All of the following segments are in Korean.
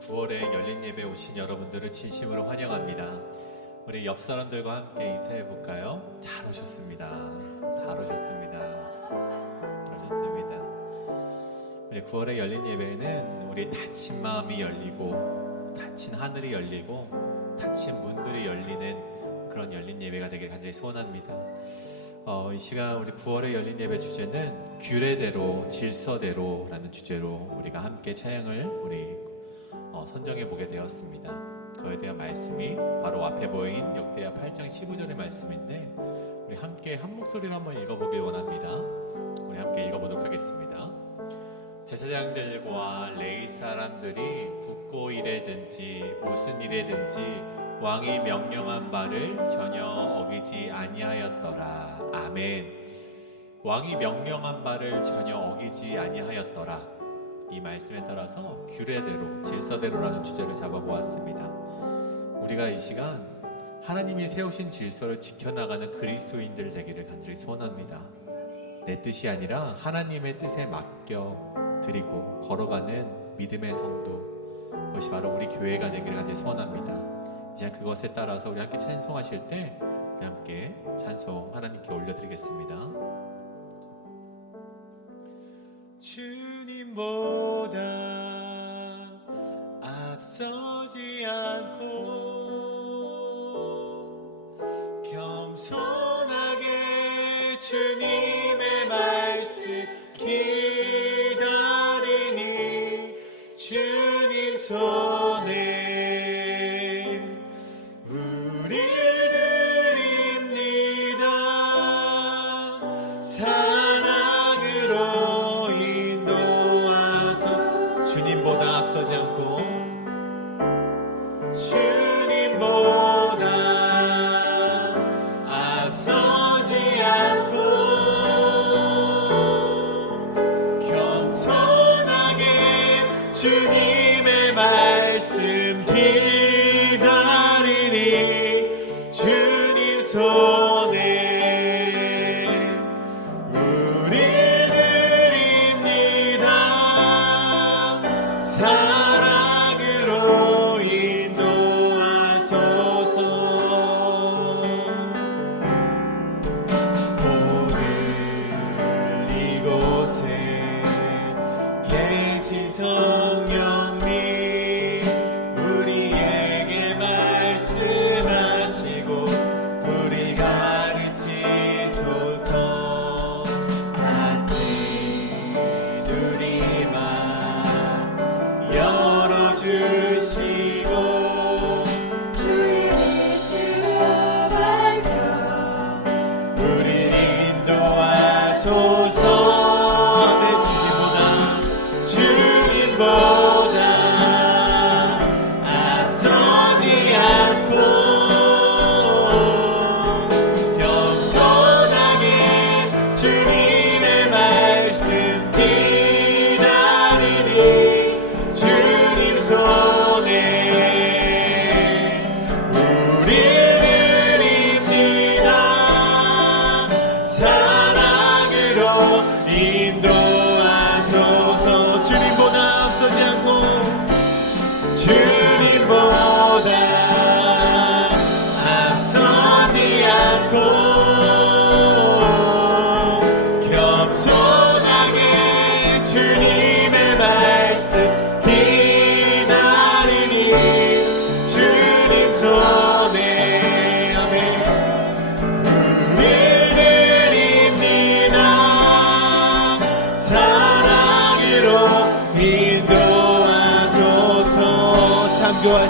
9월에 열린 예배 오신 여러분들을 진심으로 환영합니다. 우리 옆 사람들과 함께 인사해 볼까요? 잘 오셨습니다. 잘 오셨습니다. 그러셨습니다. 우리 9월에 열린 예배는 우리 다친 마음이 열리고 닫힌 하늘이 열리고 닫힌 문들이 열리는 그런 열린 예배가 되길 간절히 소원합니다. 이 시간 우리 9월에 열린 예배 주제는 규례대로 질서대로라는 주제로 우리가 함께 찬양을 우리 선정해 보게 되었습니다. 그에 대한 말씀이 바로 앞에 보인 역대하 8장 15절의 말씀인데 우리 함께 한 목소리로 한번 읽어보길 원합니다. 우리 함께 읽어보도록 하겠습니다. 제사장들과 레위 사람들이 국고 일에든지 무슨 일에든지 왕이 명령한 바를 전혀 어기지 아니하였더라. 아멘. 왕이 명령한 바를 전혀 어기지 아니하였더라. 이 말씀에 따라서 규례대로 질서대로라는 주제를 잡아보았습니다. 우리가 이 시간 하나님이 세우신 질서를 지켜나가는 그리스도인들 되기를 간절히 소원합니다. 내 뜻이 아니라 하나님의 뜻에 맡겨드리고 걸어가는 믿음의 성도, 그것이 바로 우리 교회가 되기를 간절히 소원합니다. 이제 그것에 따라서 우리 함께 찬송하실 때 우리 함께 찬송 하나님께 올려드리겠습니다. 주님보다 앞서지 않고 겸손하게 주님의 말씀 기다리니 주님 손에 우릴 드립니다. 사랑으로 인도하소. 주님보다 앞서지 않고 주님보다 앞서지 않고 겸손하게 주님의 말씀 기다리니 주님 손에 우릴 드립니다. 사랑으로 인도하소서. 오늘 이곳에 계신 성령님 우리에게 말씀하시고 우리 가르치소서. 닫힌 우리만 열어주시고 주의 빛을 밝혀 우리 인도하소서. 내 주님보다 앞서지 않고 겸손하게 주님의 말씀 기다리니 주님 손에 우릴 드립니다. 사랑으로 인도하소서. 주님보다 앞서지 않고 주님보다 앞서지 않고 겸손하게 주님의 말씀 기다리니 주님 손에 아멘 우릴 드립니다. 사랑으로 인도하소서. 창조하신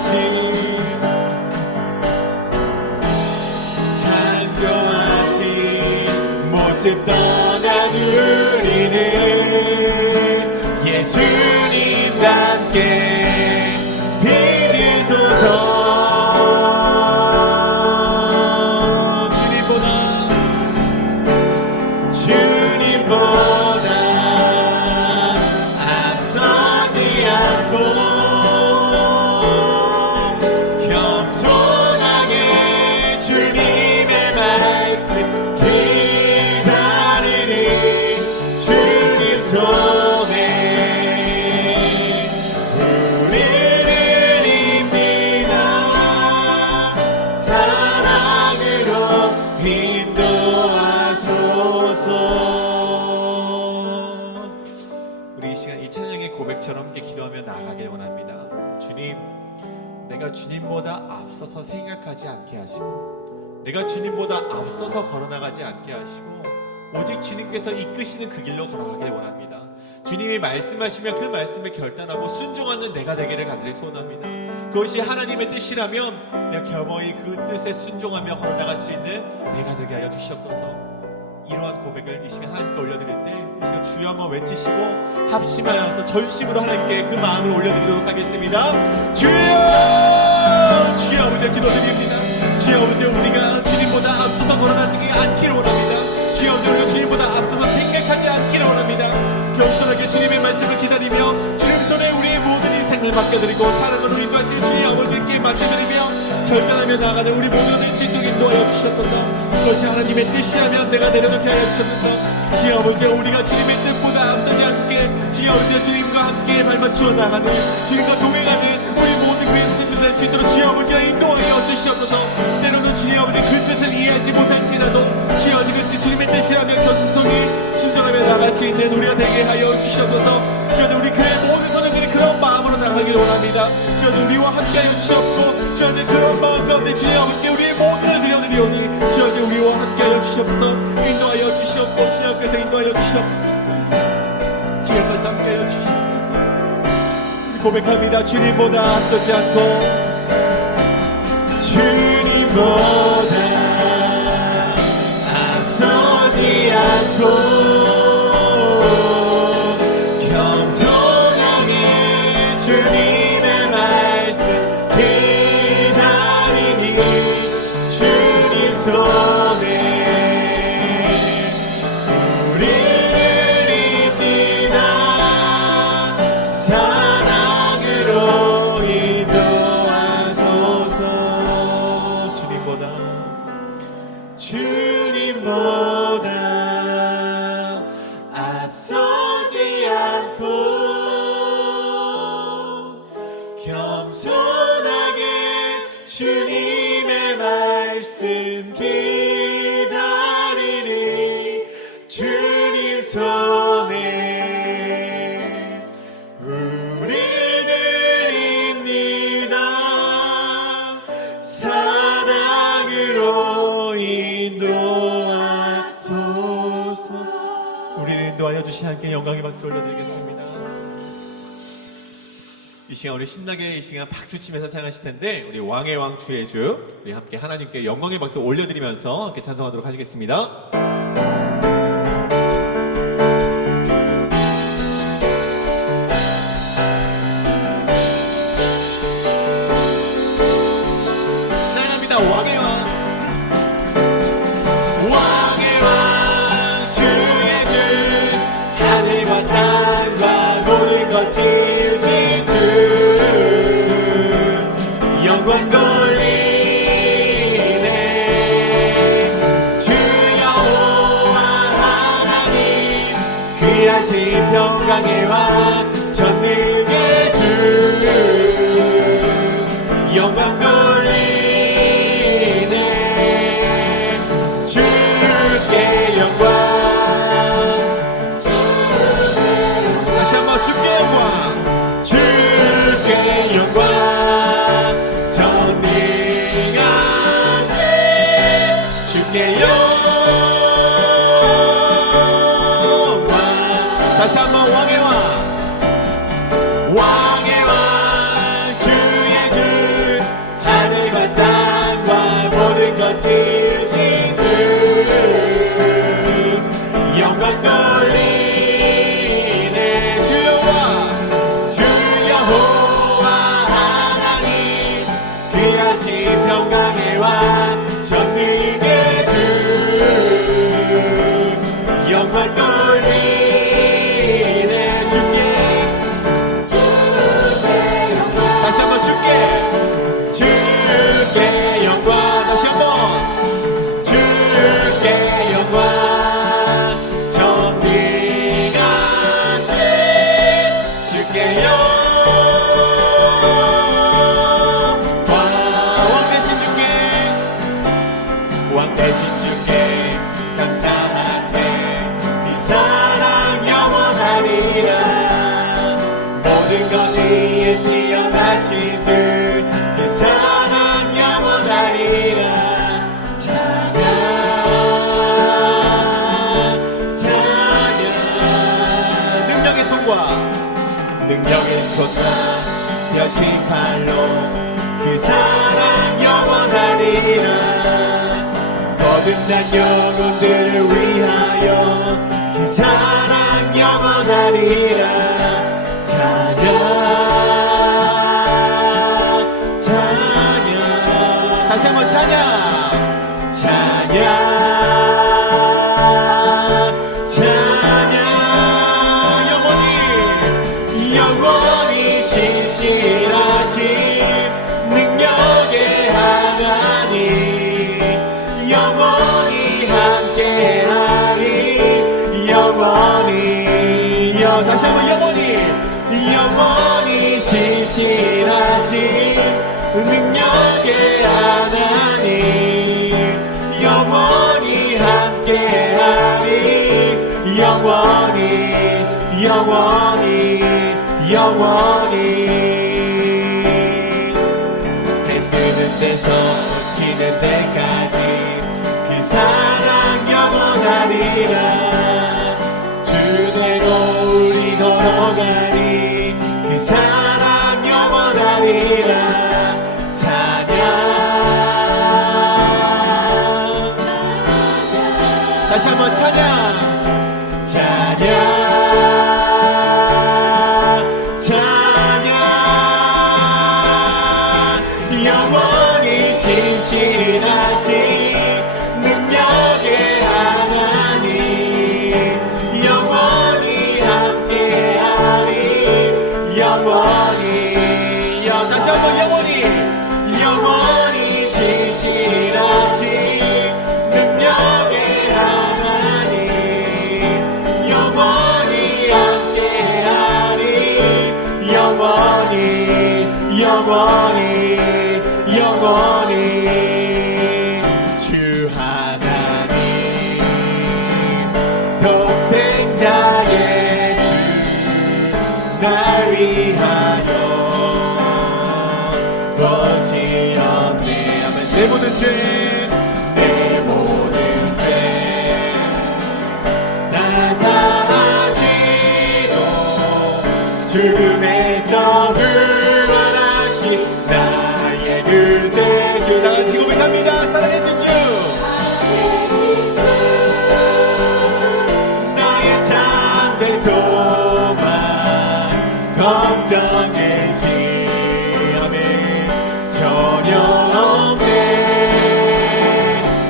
모습 떠난 우리는 예수님과 함께 빌리소서. 주님보다 앞서지 않고 겸손하게 주님의 말씀 기다리니 주님 손에 우리를 이 찬양의 고백처럼 함께 기도하며 나아가길 원합니다. 주님, 내가 주님보다 앞서서 생각하지 않게 하시고 내가 주님보다 앞서서 걸어나가지 않게 하시고 오직 주님께서 이끄시는 그 길로 걸어가길 원합니다. 주님이 말씀하시면 그 말씀에 결단하고 순종하는 내가 되기를 간절히 소원합니다. 그것이 하나님의 뜻이라면 내가 겸허히 그 뜻에 순종하며 걸어나갈 수 있는 내가 되게 하여 주시옵소서. 이러한 고백을 이 시간 하나님께 올려드릴 때 이 시간 주여 한번 외치시고 합심하여서 전심으로 하나님께 그 마음을 올려드리도록 하겠습니다. 주여 아버지 기도드립니다. 주여 아버지 우리가 주님보다 앞서서 걸어나지 않기를 원합니다. 주여 아버지 우리가 주님보다 앞서서 생각하지 않기를 원합니다. 겸손하게 주님의 말씀을 기다리며 주님 손에 우리의 모든 인생을 맡겨드리고 사랑으로 인도하시는 주님 아버지께 맡겨드리며 결단하며 나아가는 우리 모두가 될 수 있도록 인도하여 주셨소서. 그것이 하나님의 뜻이라면 내가 내려놓게 하여 주셨소서. 주여 아버지 우리가 주님의 뜻보다 앞서지 않게 주여 아버지 주님과 함께 발맞추어 나가는 주님과 동행하는 우리 모든 교회 선생님들 될 수 있도록 주여 아버지가 인도하여 주시옵소서. 때로는 주여 아버지 그 뜻을 이해하지 못할지라도 주여 이것이 주님의 뜻이라면 겸손히 순종하며 나갈 수 있는 우리가 되게 하여 주시옵소서. 주여 우리 교회 모든 선생님들이 그런 마음으로 나가길 원합니다. 주여 우리와 함께하여 주시옵고 주여 그런 마음 가운데 주여 아버지께 우리의 모든을 드려드리오니 주여 우리와 함께하여 주시옵소서. 인도하여 주시옵고 주님께서 인도하여 주시옵소서. 주님께서 함께하여 주시옵소서. 고백합니다. 주님보다 앞서지 않고 주님보다 앞서지 않고 주님의 말씀 기다리니 주님 손에 우리 드립니다. 사랑으로 인도하소서. 우리를 인도하여 주신 하나님께 영광의 박수 올려드리겠습니다. 이 시간 우리 신나게 이 시간 박수 치면서 찬양하실 텐데 우리 왕의 왕 주의 주 우리 함께 하나님께 영광의 박수 올려드리면서 함께 찬송하도록 하시겠습니다. 찬양합니다. 왕의 왕 왕의 왕 주의 주 하늘과 땅과 모든 것 지으신 영광 돌리네. 주 여호와 하나님 귀하신 평강의 왕 전능의 주 영광 돌리네. 주께 영광 다시 한번 주께 영광 주께 영광 다시 한번 왕의 왕 왕의 왕 주의 주 하늘과 땅과 모든 것 지으신 주 영광 돌리네. 주 여호와 하나님 귀하신 평강의 왕 전능의 주 영광 돌리네. 다시 한번 주께 영광 다시 한번 주께 영광 전능하신 주께 영광 왕 대신 주께 왕 대신 주께 감사하세 이 사랑 영원하리라. 모든 것 위에 뛰어나신 주 그 사랑 영원하리라. 찬양 찬양. 능력의 손과 여신 팔로 그 사랑 영원하리라. 거듭난 영혼들을 위하여 그 사랑 영원하리라. 찬양 찬양. 다시 한번 찬양 찬양 찬양. 영원히 신실하신 능력의 하나님 영원히 함께하리. 영원히 다시 한번 영원히 신실하신 능력의 하나님 영원히 함께하리. 영원히 해 뜨는 데서 지는 때까지 그 사랑 영원하리라. 주대로 우리 걸어가리. 그 사랑 영원하리라. 찬양 다시 한번 찬양 영원히 신실하신 능력의 하나님 영원히 함께하리. 영원히 다시 한번 영원히 신실하신 능력의 하나님 영원히 함께하리. 영원히 주 하나님 독생자 예수 날 위하여 것이었네. 아멘. 내 모든 죄 다 사하시고 죽음에서 구원하신 나의 그새 주. 다같이 고백합니다. 살아계신 주 나의 참된 소망 걱정의 시. 아멘. 전혀 없네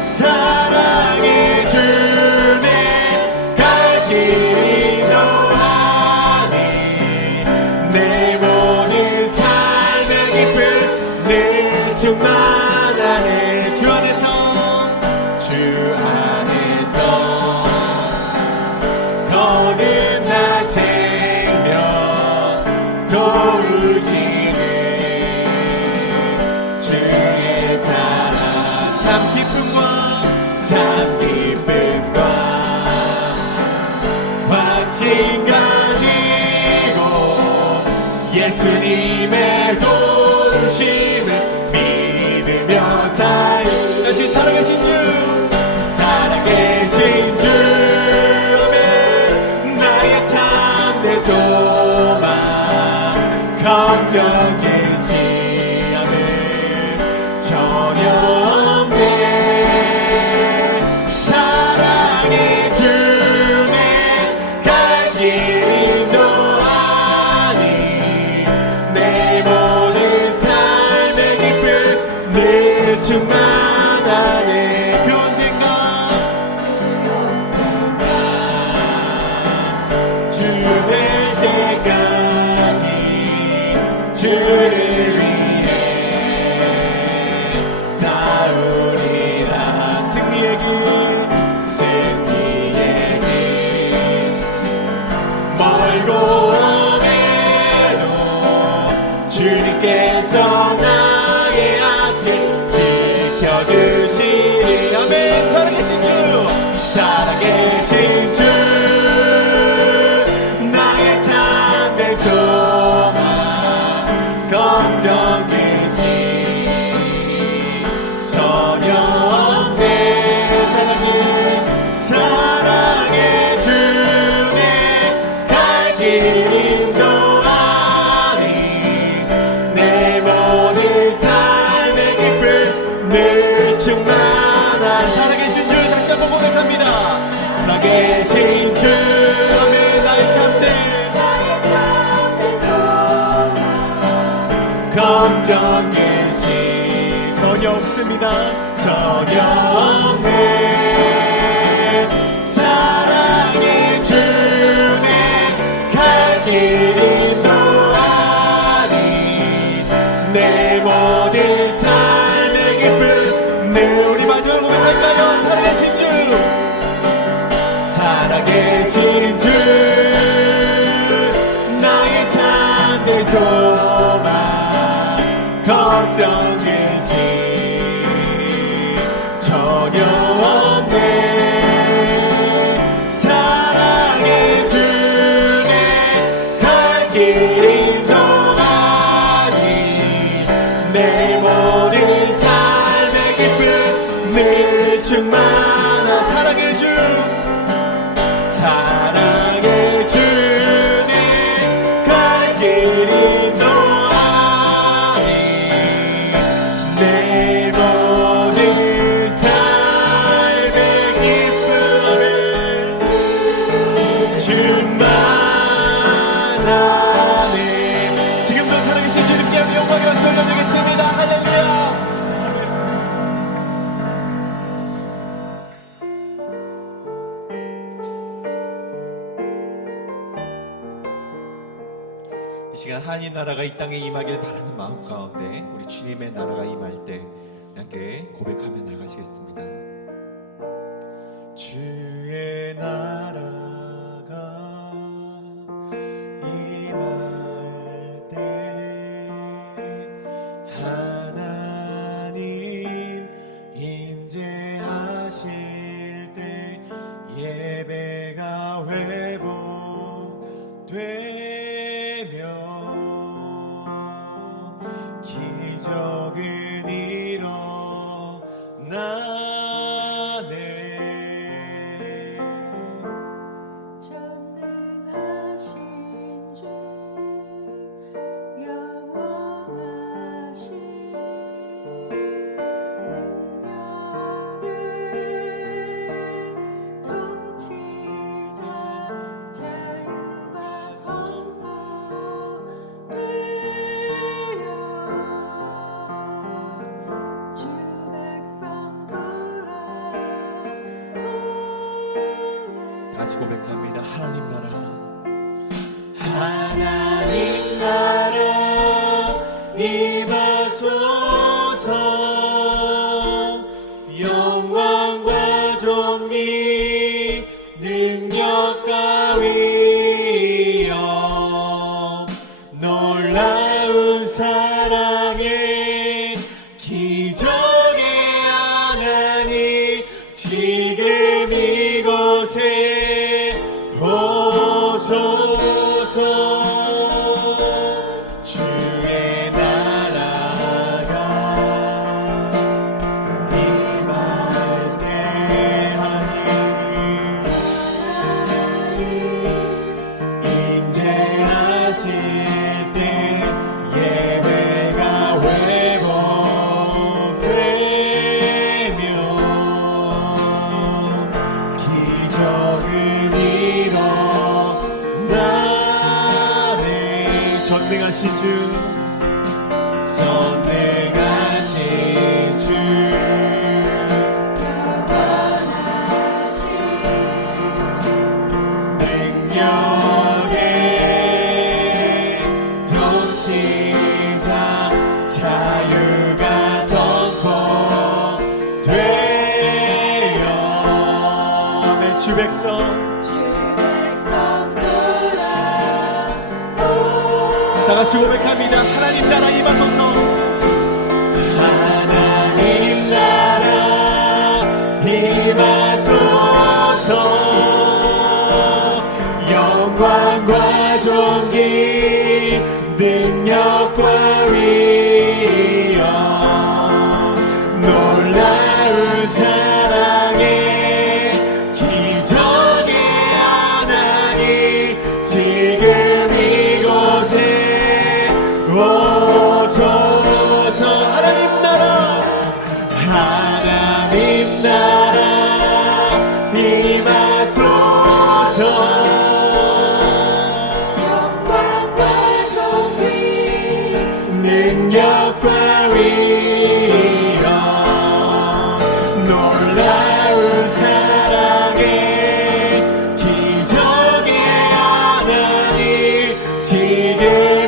사랑의 주네 갈 길이 노하니 내 모든 삶의 기쁨 늘 충만하네. 주 안에서 거듭난 생명 도우시네. 주의 사랑 참 기쁨과 확신 가지고 예수님의 도우심을 믿으며 같이 살아계신 주 아멘. 나의 참된 소망 걱정 계시. 아멘. 전혀 없네 사랑의 주네 갈 길이 노하니 내 모든 삶의 기쁨 늘 충만하네. 그 언젠가 주 될 때까지 주를 위해 싸우리라. 승리의 길 멀고 오매도 주님께서 나의 앞에 지켜주시리. 아멘. 살아계신 주 나의 참된 소망 충만한 살아계신 주 다시 한번 고백합니다. 살아계신 주 아멘. 나의 참된 소망 걱정의 시 전혀 없습니다. 전혀 없네. 사랑의 주내 갈 길 인도하니 내 모든 삶의 기쁨. 네, 우리 마지막 고백할까요? 살아계신 주 살아계신 주 나의 참된 소망 걱정 계시 전혀 없네. 사랑의 주내 갈 길 인도하니 내 모든 삶의 기쁨 늘 충만한 사랑의 주 사랑의 주님 갈 길 인도하니 내 모든 삶의 기쁨을 충만하네. 지금도 살아계신 주님께 영광과 박수 올려드리겠습니다. 할렐루야. 이 시간 하나님 나라가 이 땅에 임하길 바라는 마음 가운데 우리 주님의 나라가 임할 때 함께 고백하며 나가시겠습니다. 주의 나라가 임할 때 하나님 임재하실 때 예배가 회복되며 기적은 일어나네. 전능하신 주 영원하신 능력을 통치자 자유가 선포되어 주 백성 돌아오네. 같이 고백합니다. 하나님 나라 하나님 나라 임하소서. 영광과 존귀 능력과 위엄 놀라운 사랑의 기적의 하나님 지금 이곳에 오소서. 주의 나라가 임할 때 하나님 임재하실 때 예배가 회복되며 기적은 일어나네. 전능하신 주 전능하신 주 영원하신 능력의 통치자 자유가 선포되어 내 주 백성 다 같이 고백합니다. 하나님 나라 임하소서. 하나님 나라 임하소서. 영광과 존귀 능력과 위엄 놀라운 사랑의 기적의 하나님 지금 이곳에 오소서. 하나님 나라 능력과 위엄 놀라운 사랑에 기적의 하나님 지금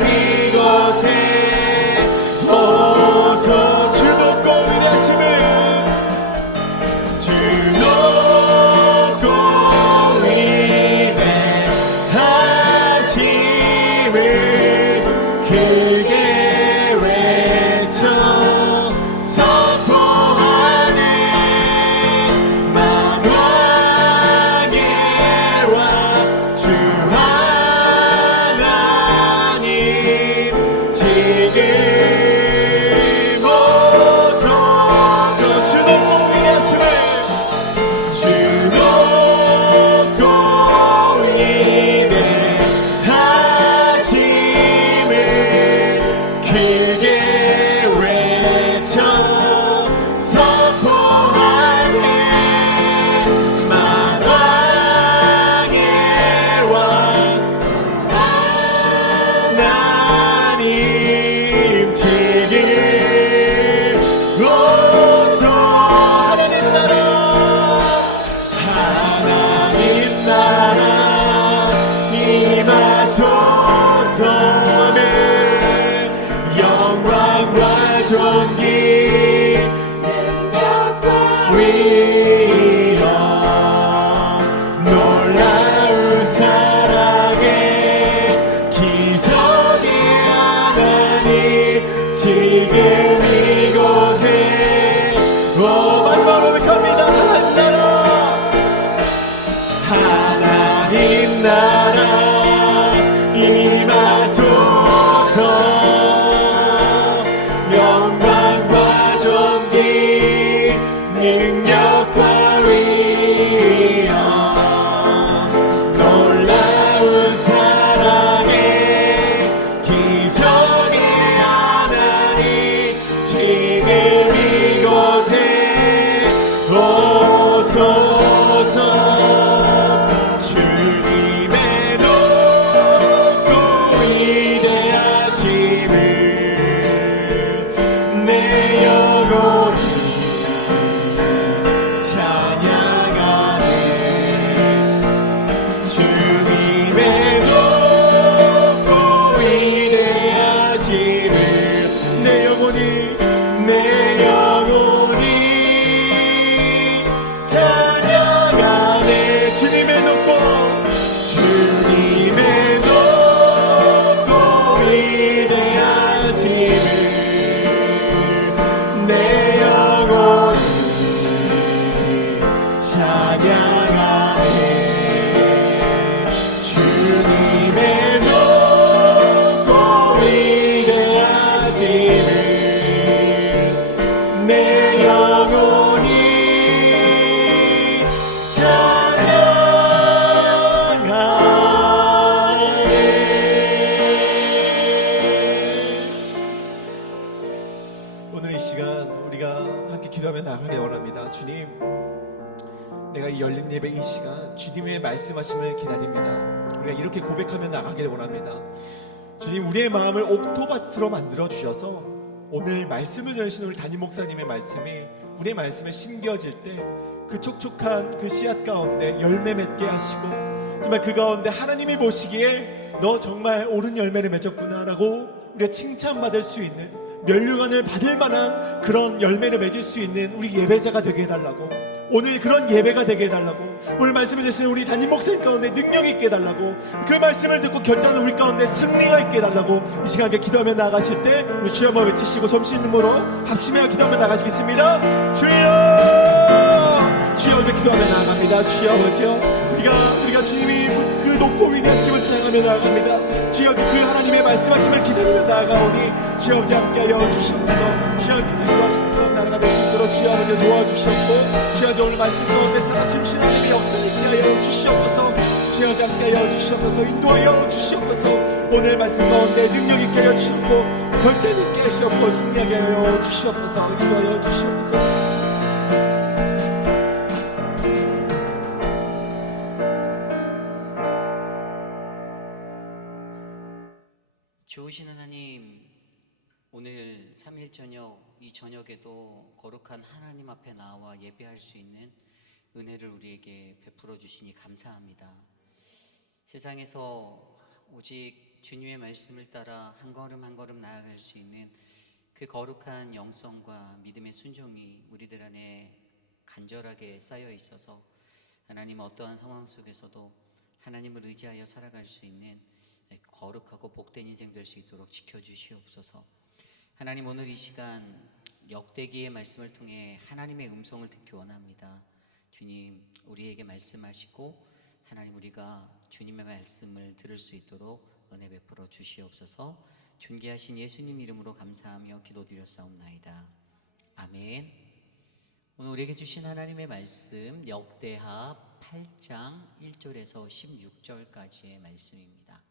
이곳에 오소 주 높고 위대하심을 주 높고 위대하심을 크게 외쳐 선포하네 만왕의 왕 주 하나님 지금 오소서 주 높고 위대하심을 주 높고 위대하심을 크게 외쳐 선포하네 만왕의 왕 하나님 지금 오소 하나님 나라 임하소서 아멘 영광과 존귀 능력과 위엄 놀라운 사랑에 기적의 하나님 지금 이곳에 마지막으로 고백합니다 하나님 나라 임하소서 영광과 존귀 능력과 위엄 놀라운 사랑에 기적의 하나님 지금 이곳에 오소서 주님의 높고 위대하심을 내 영혼이 찬양하네 주님의 높고 위대하심을 내 영혼이 찬양하네 주님의 높고 위대하심을 내 영혼이 찬양하네 주님의 높고 위대하심을 내 영혼이 오늘 이 시간 우리가 함께 기도하며 나가길 원합니다. 주님, 내가 이 열린 예배 이 시간 주님의 말씀하심을 기다립니다. 우리가 이렇게 고백하며 나가길 원합니다. 주님, 우리의 마음을 옥토밭으로 만들어 주셔서 오늘 말씀을 전하신 우리 담임 목사님의 말씀이 우리의 말씀에 심겨질 때 그 촉촉한 그 씨앗 가운데 열매 맺게 하시고 정말 그 가운데 하나님이 보시기에 너 정말 옳은 열매를 맺었구나 라고 우리가 칭찬받을 수 있는 면류관을 받을 만한 그런 열매를 맺을 수 있는 우리 예배자가 되게 해달라고 오늘 그런 예배가 되게 해달라고 오늘 말씀해 주신 우리 담임 목사님 가운데 능력이 있게 해달라고 그 말씀을 듣고 결단하는 우리 가운데 승리가 있게 해달라고 이 시간에 기도하며 나가실 때 우리 주여 한번 외치시고 섬쉬는 눈으로 합심하여 기도하며 나가시겠습니다. 주여 주여 이제 기도하며 나아갑니다. 주여 아버지여 우리가 주님이 그 높고 위대하심을 찬양하며 나아갑니다. 주여 그 하나님의 말씀하심을 기다리며 나아가오니 주여 아버지 함께하여 주시옵소서. 주여 기도하시는 하시는 그런 나라가 될 수 있도록 주여 아버지 도와주시옵고 주여 아버지 오늘 말씀 가운데 살아 숨쉬는 하나님의 역사를 있게 하여 주시옵소서. 주여 아버지 함께하여 주시옵소서. 인도하여 주시옵소서. 오늘 말씀 가운데 능력 있게 하여 주시옵고 결단 있게 하시옵고 승리하게 하여 주시옵소서. 인도하여 주시옵소서. 좋으신 하나님, 오늘 3일 저녁, 이 저녁에도 거룩한 하나님 앞에 나와 예배할 수 있는 은혜를 우리에게 베풀어 주시니 감사합니다. 세상에서 오직 주님의 말씀을 따라 한 걸음 한 걸음 나아갈 수 있는 그 거룩한 영성과 믿음의 순종이 우리들 안에 간절하게 쌓여 있어서 하나님 어떠한 상황 속에서도 하나님을 의지하여 살아갈 수 있는 거룩하고 복된 인생 될 수 있도록 지켜주시옵소서. 하나님, 오늘 이 시간 역대기의 말씀을 통해 하나님의 음성을 듣기 원합니다. 주님, 우리에게 말씀하시고 하나님, 우리가 주님의 말씀을 들을 수 있도록 은혜 베풀어 주시옵소서. 존귀하신 예수님 이름으로 감사하며 기도드렸사옵나이다. 아멘. 오늘 우리에게 주신 하나님의 말씀 역대하 8장 1절에서 16절까지의 말씀입니다.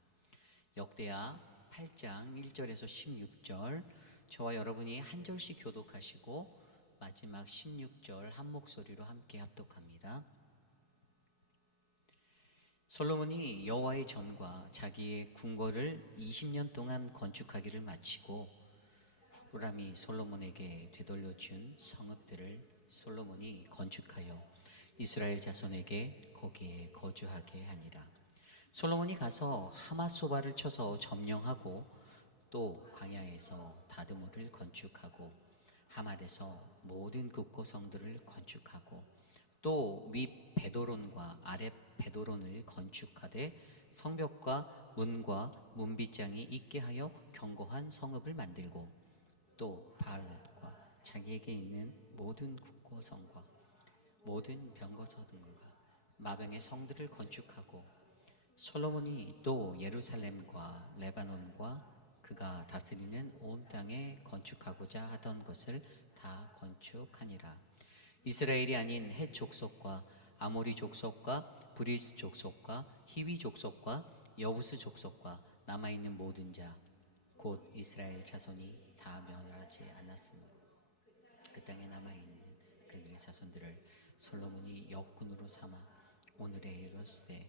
역대하 8장 1절에서 16절, 저와 여러분이 한 절씩 교독하시고 마지막 16절 한 목소리로 함께 합독합니다. 솔로몬이 여호와의 전과 자기의 궁궐을 20년 동안 건축하기를 마치고 후람이 솔로몬에게 되돌려준 성읍들을 솔로몬이 건축하여 이스라엘 자손에게 거기에 거주하게 하니라. 솔로몬이 가서 하맛소바를 쳐서 점령하고 또 광야에서 다드모를 건축하고 하맛에서 모든 국고성들을 건축하고 또 윗 베도론과 아랫 베도론을 건축하되 성벽과 문과 문빗장이 있게 하여 견고한 성읍을 만들고 또 바알렛과 자기에게 있는 모든 국고성과 모든 병거서들과 마병의 성들을 건축하고 솔로몬이 또 예루살렘과 레바논과 그가 다스리는 온 땅에 건축하고자 하던 것을 다 건축하니라. 이스라엘이 아닌 헷 족속과 아모리 족속과 브리스 족속과 히위 족속과 여부스 족속과 남아있는 모든 자 곧 이스라엘 자손이 다 멸하지 않았으므로 그 땅에 남아있는 그들의 자손들을 솔로몬이 역군으로 삼아 오늘에 이르렀으되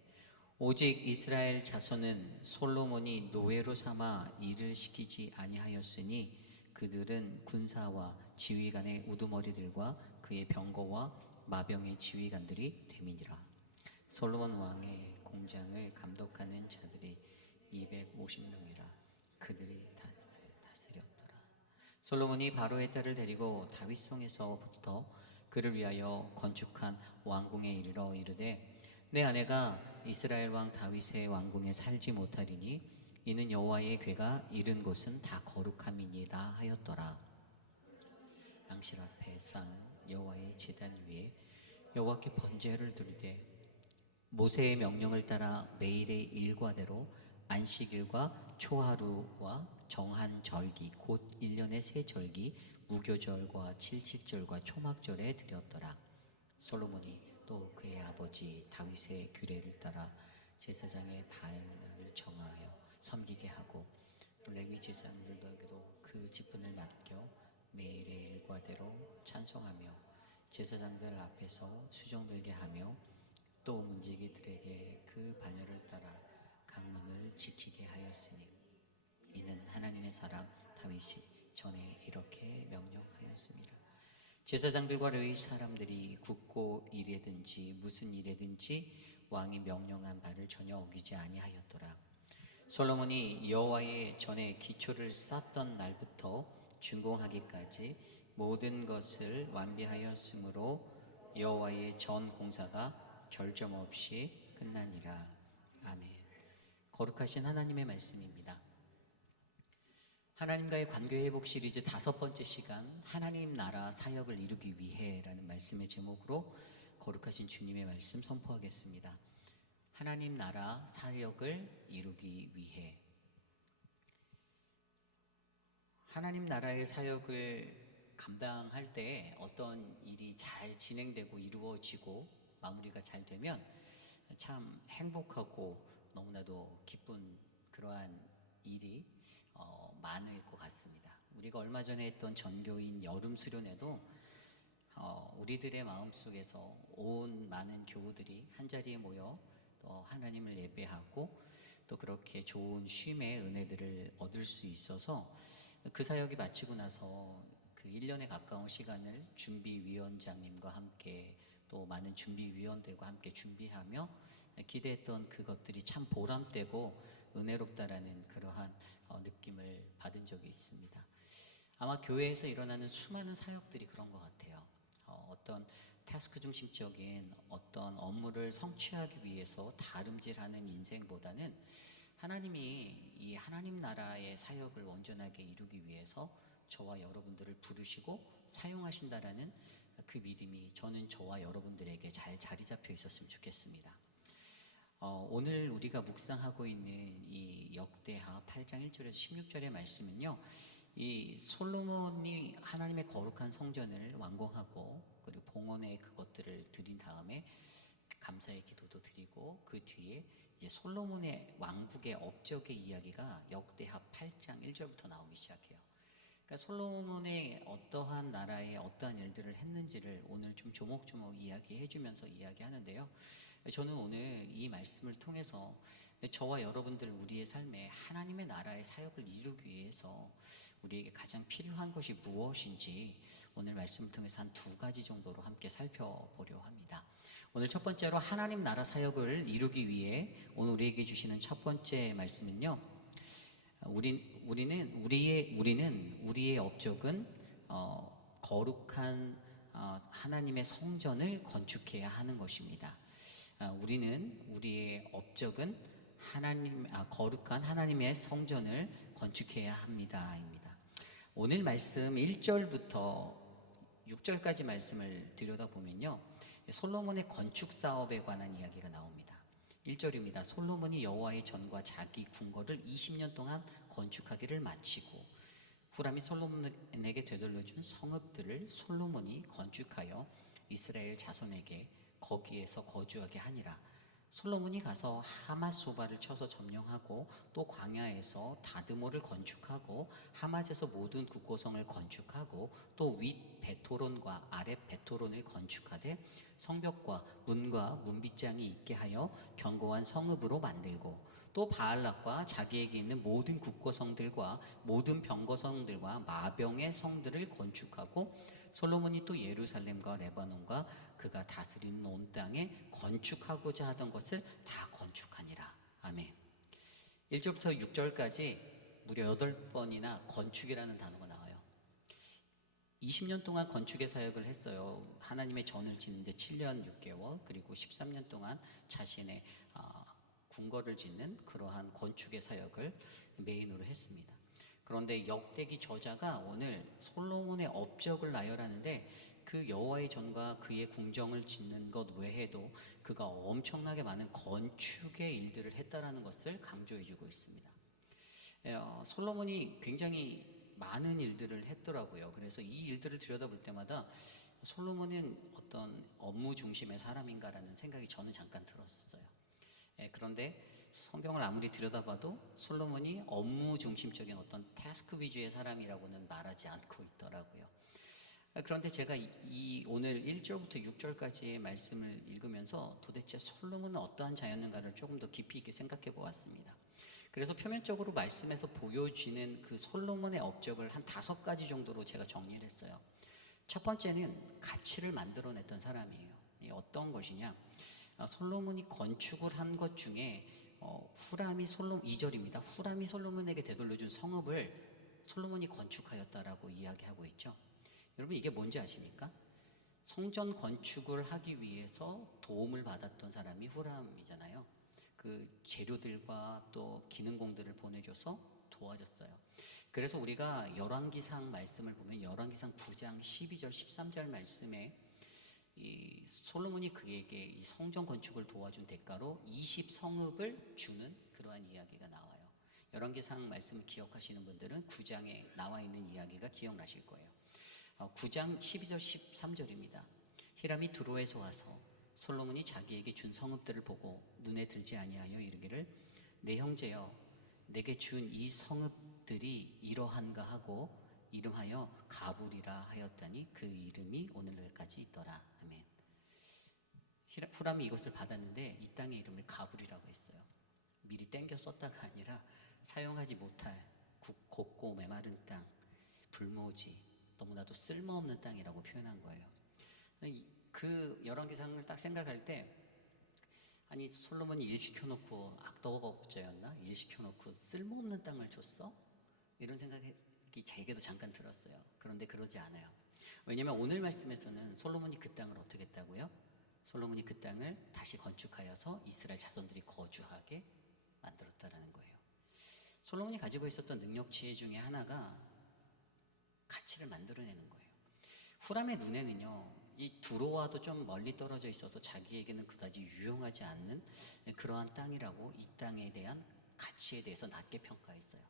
오직 이스라엘 자손은 솔로몬이 노예로 삼아 일을 시키지 아니하였으니 그들은 군사와 지휘관의 우두머리들과 그의 병거와 마병의 지휘관들이 됨이니라. 솔로몬 왕의 공장을 감독하는 자들이 250명이라 그들이 다스렸더라. 솔로몬이 바로의 딸을 데리고 다윗성에서부터 그를 위하여 건축한 왕궁에 이르러 이르되 내 아내가 이스라엘 왕 다윗의 왕궁에 살지 못하리니 이는 여호와의 궤가 이른 곳은 다 거룩함이니라 하였더라. 당실 앞에 쌓은 여호와의 제단 위에 여호와께 번제를 드리되 모세의 명령을 따라 매일의 일과대로 안식일과 초하루와 정한 절기 곧 1년의 세 절기 무교절과 칠칠절과 초막절에 드렸더라. 솔로몬이 또 그의 아버지 다윗의 규례를 따라 제사장의 바알을 정하여 섬기게 하고 레위 제사장들에게도 그 직분을 맡겨 매일의 일과대로 찬송하며 제사장들 앞에서 수종들게 하며 또 문지기들에게 그 반열을 따라 강문을 지키게 하였으니 이는 하나님의 사람 다윗이 전에 이렇게 명령하였습니다. 제사장들과 레위 사람들이 국고 일에든지 무슨 일에든지 왕이 명령한 바를 전혀 어기지 아니하였더라. 솔로몬이 여호와의 전에 기초를 쌓던 날부터 준공하기까지 모든 것을 완비하였으므로 여호와의 전 공사가 결점 없이 끝나니라. 아멘. 거룩하신 하나님의 말씀입니다. 하나님과의 관계회복 시리즈 5번째 시간 하나님 나라 사역을 이루기 위해라는 말씀의 제목으로 거룩하신 주님의 말씀 선포하겠습니다. 하나님 나라 사역을 이루기 위해. 하나님 나라의 사역을 감당할 때 어떤 일이 잘 진행되고 이루어지고 마무리가 잘 되면 참 행복하고 너무나도 기쁜 그러한 일이 많을 것 같습니다. 우리가 얼마 전에 했던 전교인 여름 수련회도 우리들의 마음속에서 온 많은 교우들이 한자리에 모여 또 하나님을 예배하고 또 그렇게 좋은 쉼의 은혜들을 얻을 수 있어서 그 사역이 마치고 나서 그 1년에 가까운 시간을 준비위원장님과 함께 또 많은 준비위원들과 함께 준비하며 기대했던 그것들이 참 보람되고 은혜롭다라는 그러한 느낌을 받은 적이 있습니다. 아마 교회에서 일어나는 수많은 사역들이 그런 것 같아요. 어떤 태스크 중심적인 어떤 업무를 성취하기 위해서 다름질하는 인생보다는 하나님이 이 하나님 나라의 사역을 온전하게 이루기 위해서 저와 여러분들을 부르시고 사용하신다라는 그 믿음이 저는 저와 여러분들에게 잘 자리 잡혀 있었으면 좋겠습니다. 오늘 우리가 묵상하고 있는 이 역대하 8장 1절에서 16절의 말씀은요, 이 솔로몬이 하나님의 거룩한 성전을 완공하고 그리고 봉헌의 그것들을 드린 다음에 감사의 기도도 드리고 그 뒤에 이제 솔로몬의 왕국의 업적의 이야기가 역대하 8장 1절부터 나오기 시작해요. 그러니까 솔로몬의 어떠한 나라에 어떠한 일들을 했는지를 오늘 좀 조목조목 이야기해 주면서 이야기하는데요. 저는 오늘 이 말씀을 통해서 저와 여러분들 우리의 삶에 하나님의 나라의 사역을 이루기 위해서 우리에게 가장 필요한 것이 무엇인지 오늘 말씀을 통해서 한 2가지 정도로 함께 살펴보려 합니다. 오늘 첫 번째로 하나님 나라 사역을 이루기 위해 오늘 우리에게 주시는 첫 번째 말씀은요, 우리는 우리의 업적은 거룩한 하나님의 성전을 건축해야 하는 것입니다. 우리는 우리의 업적은 거룩한 하나님의 성전을 건축해야 합니다입니다. 오늘 말씀 1절부터 6절까지 말씀을 들여다보면요, 솔로몬의 건축 사업에 관한 이야기가 나옵니다. 1절입니다. 솔로몬이 여호와의 전과 자기 궁궐을 20년 동안 건축하기를 마치고 후람이 솔로몬에게 되돌려준 성읍들을 솔로몬이 건축하여 이스라엘 자손에게 거기에서 거주하게 하니라. 솔로몬이 가서 하맛소바를 쳐서 점령하고 또 광야에서 다드모를 건축하고 하맛에서 모든 국고성을 건축하고 또 윗 베토론과 아랫 베토론을 건축하되 성벽과 문과 문빗장이 있게 하여 견고한 성읍으로 만들고 또 바알락과 자기에게 있는 모든 국고성들과 모든 병거성들과 마병의 성들을 건축하고 솔로몬이 또 예루살렘과 레바논과 그가 다스리는 온 땅에 건축하고자 하던 것을 다 건축하니라. 아멘. 1절부터 6절까지 무려 8번이나 건축이라는 단어가 나와요. 20년 동안 건축의 사역을 했어요. 하나님의 전을 짓는데 7년 6개월, 그리고 13년 동안 자신의 궁궐을 짓는 그러한 건축의 사역을 메인으로 했습니다. 그런데 역대기 저자가 오늘 솔로몬의 업적을 나열하는데 그 여호와의 전과 그의 궁정을 짓는 것 외에도 그가 엄청나게 많은 건축의 일들을 했다라는 것을 강조해주고 있습니다. 솔로몬이 굉장히 많은 일들을 했더라고요. 그래서 이 일들을 들여다볼 때마다 솔로몬은 어떤 업무 중심의 사람인가라는 생각이 저는 잠깐 들었었어요. 그런데 성경을 아무리 들여다봐도 솔로몬이 업무 중심적인 어떤 태스크 위주의 사람이라고는 말하지 않고 있더라고요. 그런데 제가 이 오늘 1절부터 6절까지의 말씀을 읽으면서 도대체 솔로몬은 어떠한 자였는가를 조금 더 깊이 있게 생각해 보았습니다. 그래서 표면적으로 말씀에서 보여지는 그 솔로몬의 업적을 한 5가지 정도로 제가 정리를 했어요. 첫 번째는 가치를 만들어냈던 사람이에요. 어떤 것이냐? 솔로몬이 건축을 한 것 중에 후람이 2절입니다. 후람이 솔로몬에게 되돌려준 성읍을 솔로몬이 건축하였다라고 이야기하고 있죠. 여러분, 이게 뭔지 아십니까? 성전 건축을 하기 위해서 도움을 받았던 사람이 후람이잖아요. 그 재료들과 또 기능공들을 보내줘서 도와줬어요. 그래서 우리가 열왕기상 말씀을 보면 열왕기상 9장 12절 13절 말씀에 이 솔로몬이 그에게 이 성전 건축을 도와준 대가로 20성읍을 주는 그러한 이야기가 나와요. 열왕기상 말씀을 기억하시는 분들은 9장에 나와 있는 이야기가 기억나실 거예요. 9장 12절 13절입니다. 히람이 두로에서 와서 솔로몬이 자기에게 준 성읍들을 보고 눈에 들지 아니하여 이르기를 내 형제여 내게 준 이 성읍들이 이러한가 하고 이름하여 가불이라 하였다니 그 이름이 오늘날까지 있더라. 아멘. 후람이 이것을 받았는데 이 땅의 이름을 가불이라고 했어요. 미리 땡겨 썼다가 아니라 사용하지 못할 곱고 메마른 땅, 불모지, 너무나도 쓸모없는 땅이라고 표현한 거예요. 그 열왕기상을 딱 생각할 때, 아니 솔로몬이 일 시켜놓고 악덕업자였나? 일 시켜놓고 쓸모없는 땅을 줬어? 이런 생각이 제게도 잠깐 들었어요. 그런데 그러지 않아요. 왜냐하면 오늘 말씀에서는 솔로몬이 그 땅을 어떻게 했다고요? 솔로몬이 그 땅을 다시 건축하여서 이스라엘 자손들이 거주하게 만들었다라는 거예요. 솔로몬이 가지고 있었던 능력 지혜 중에 하나가 가치를 만들어내는 거예요. 후람의 눈에는요, 이 두로와도 좀 멀리 떨어져 있어서 자기에게는 그다지 유용하지 않는 그러한 땅이라고 이 땅에 대한 가치에 대해서 낮게 평가했어요.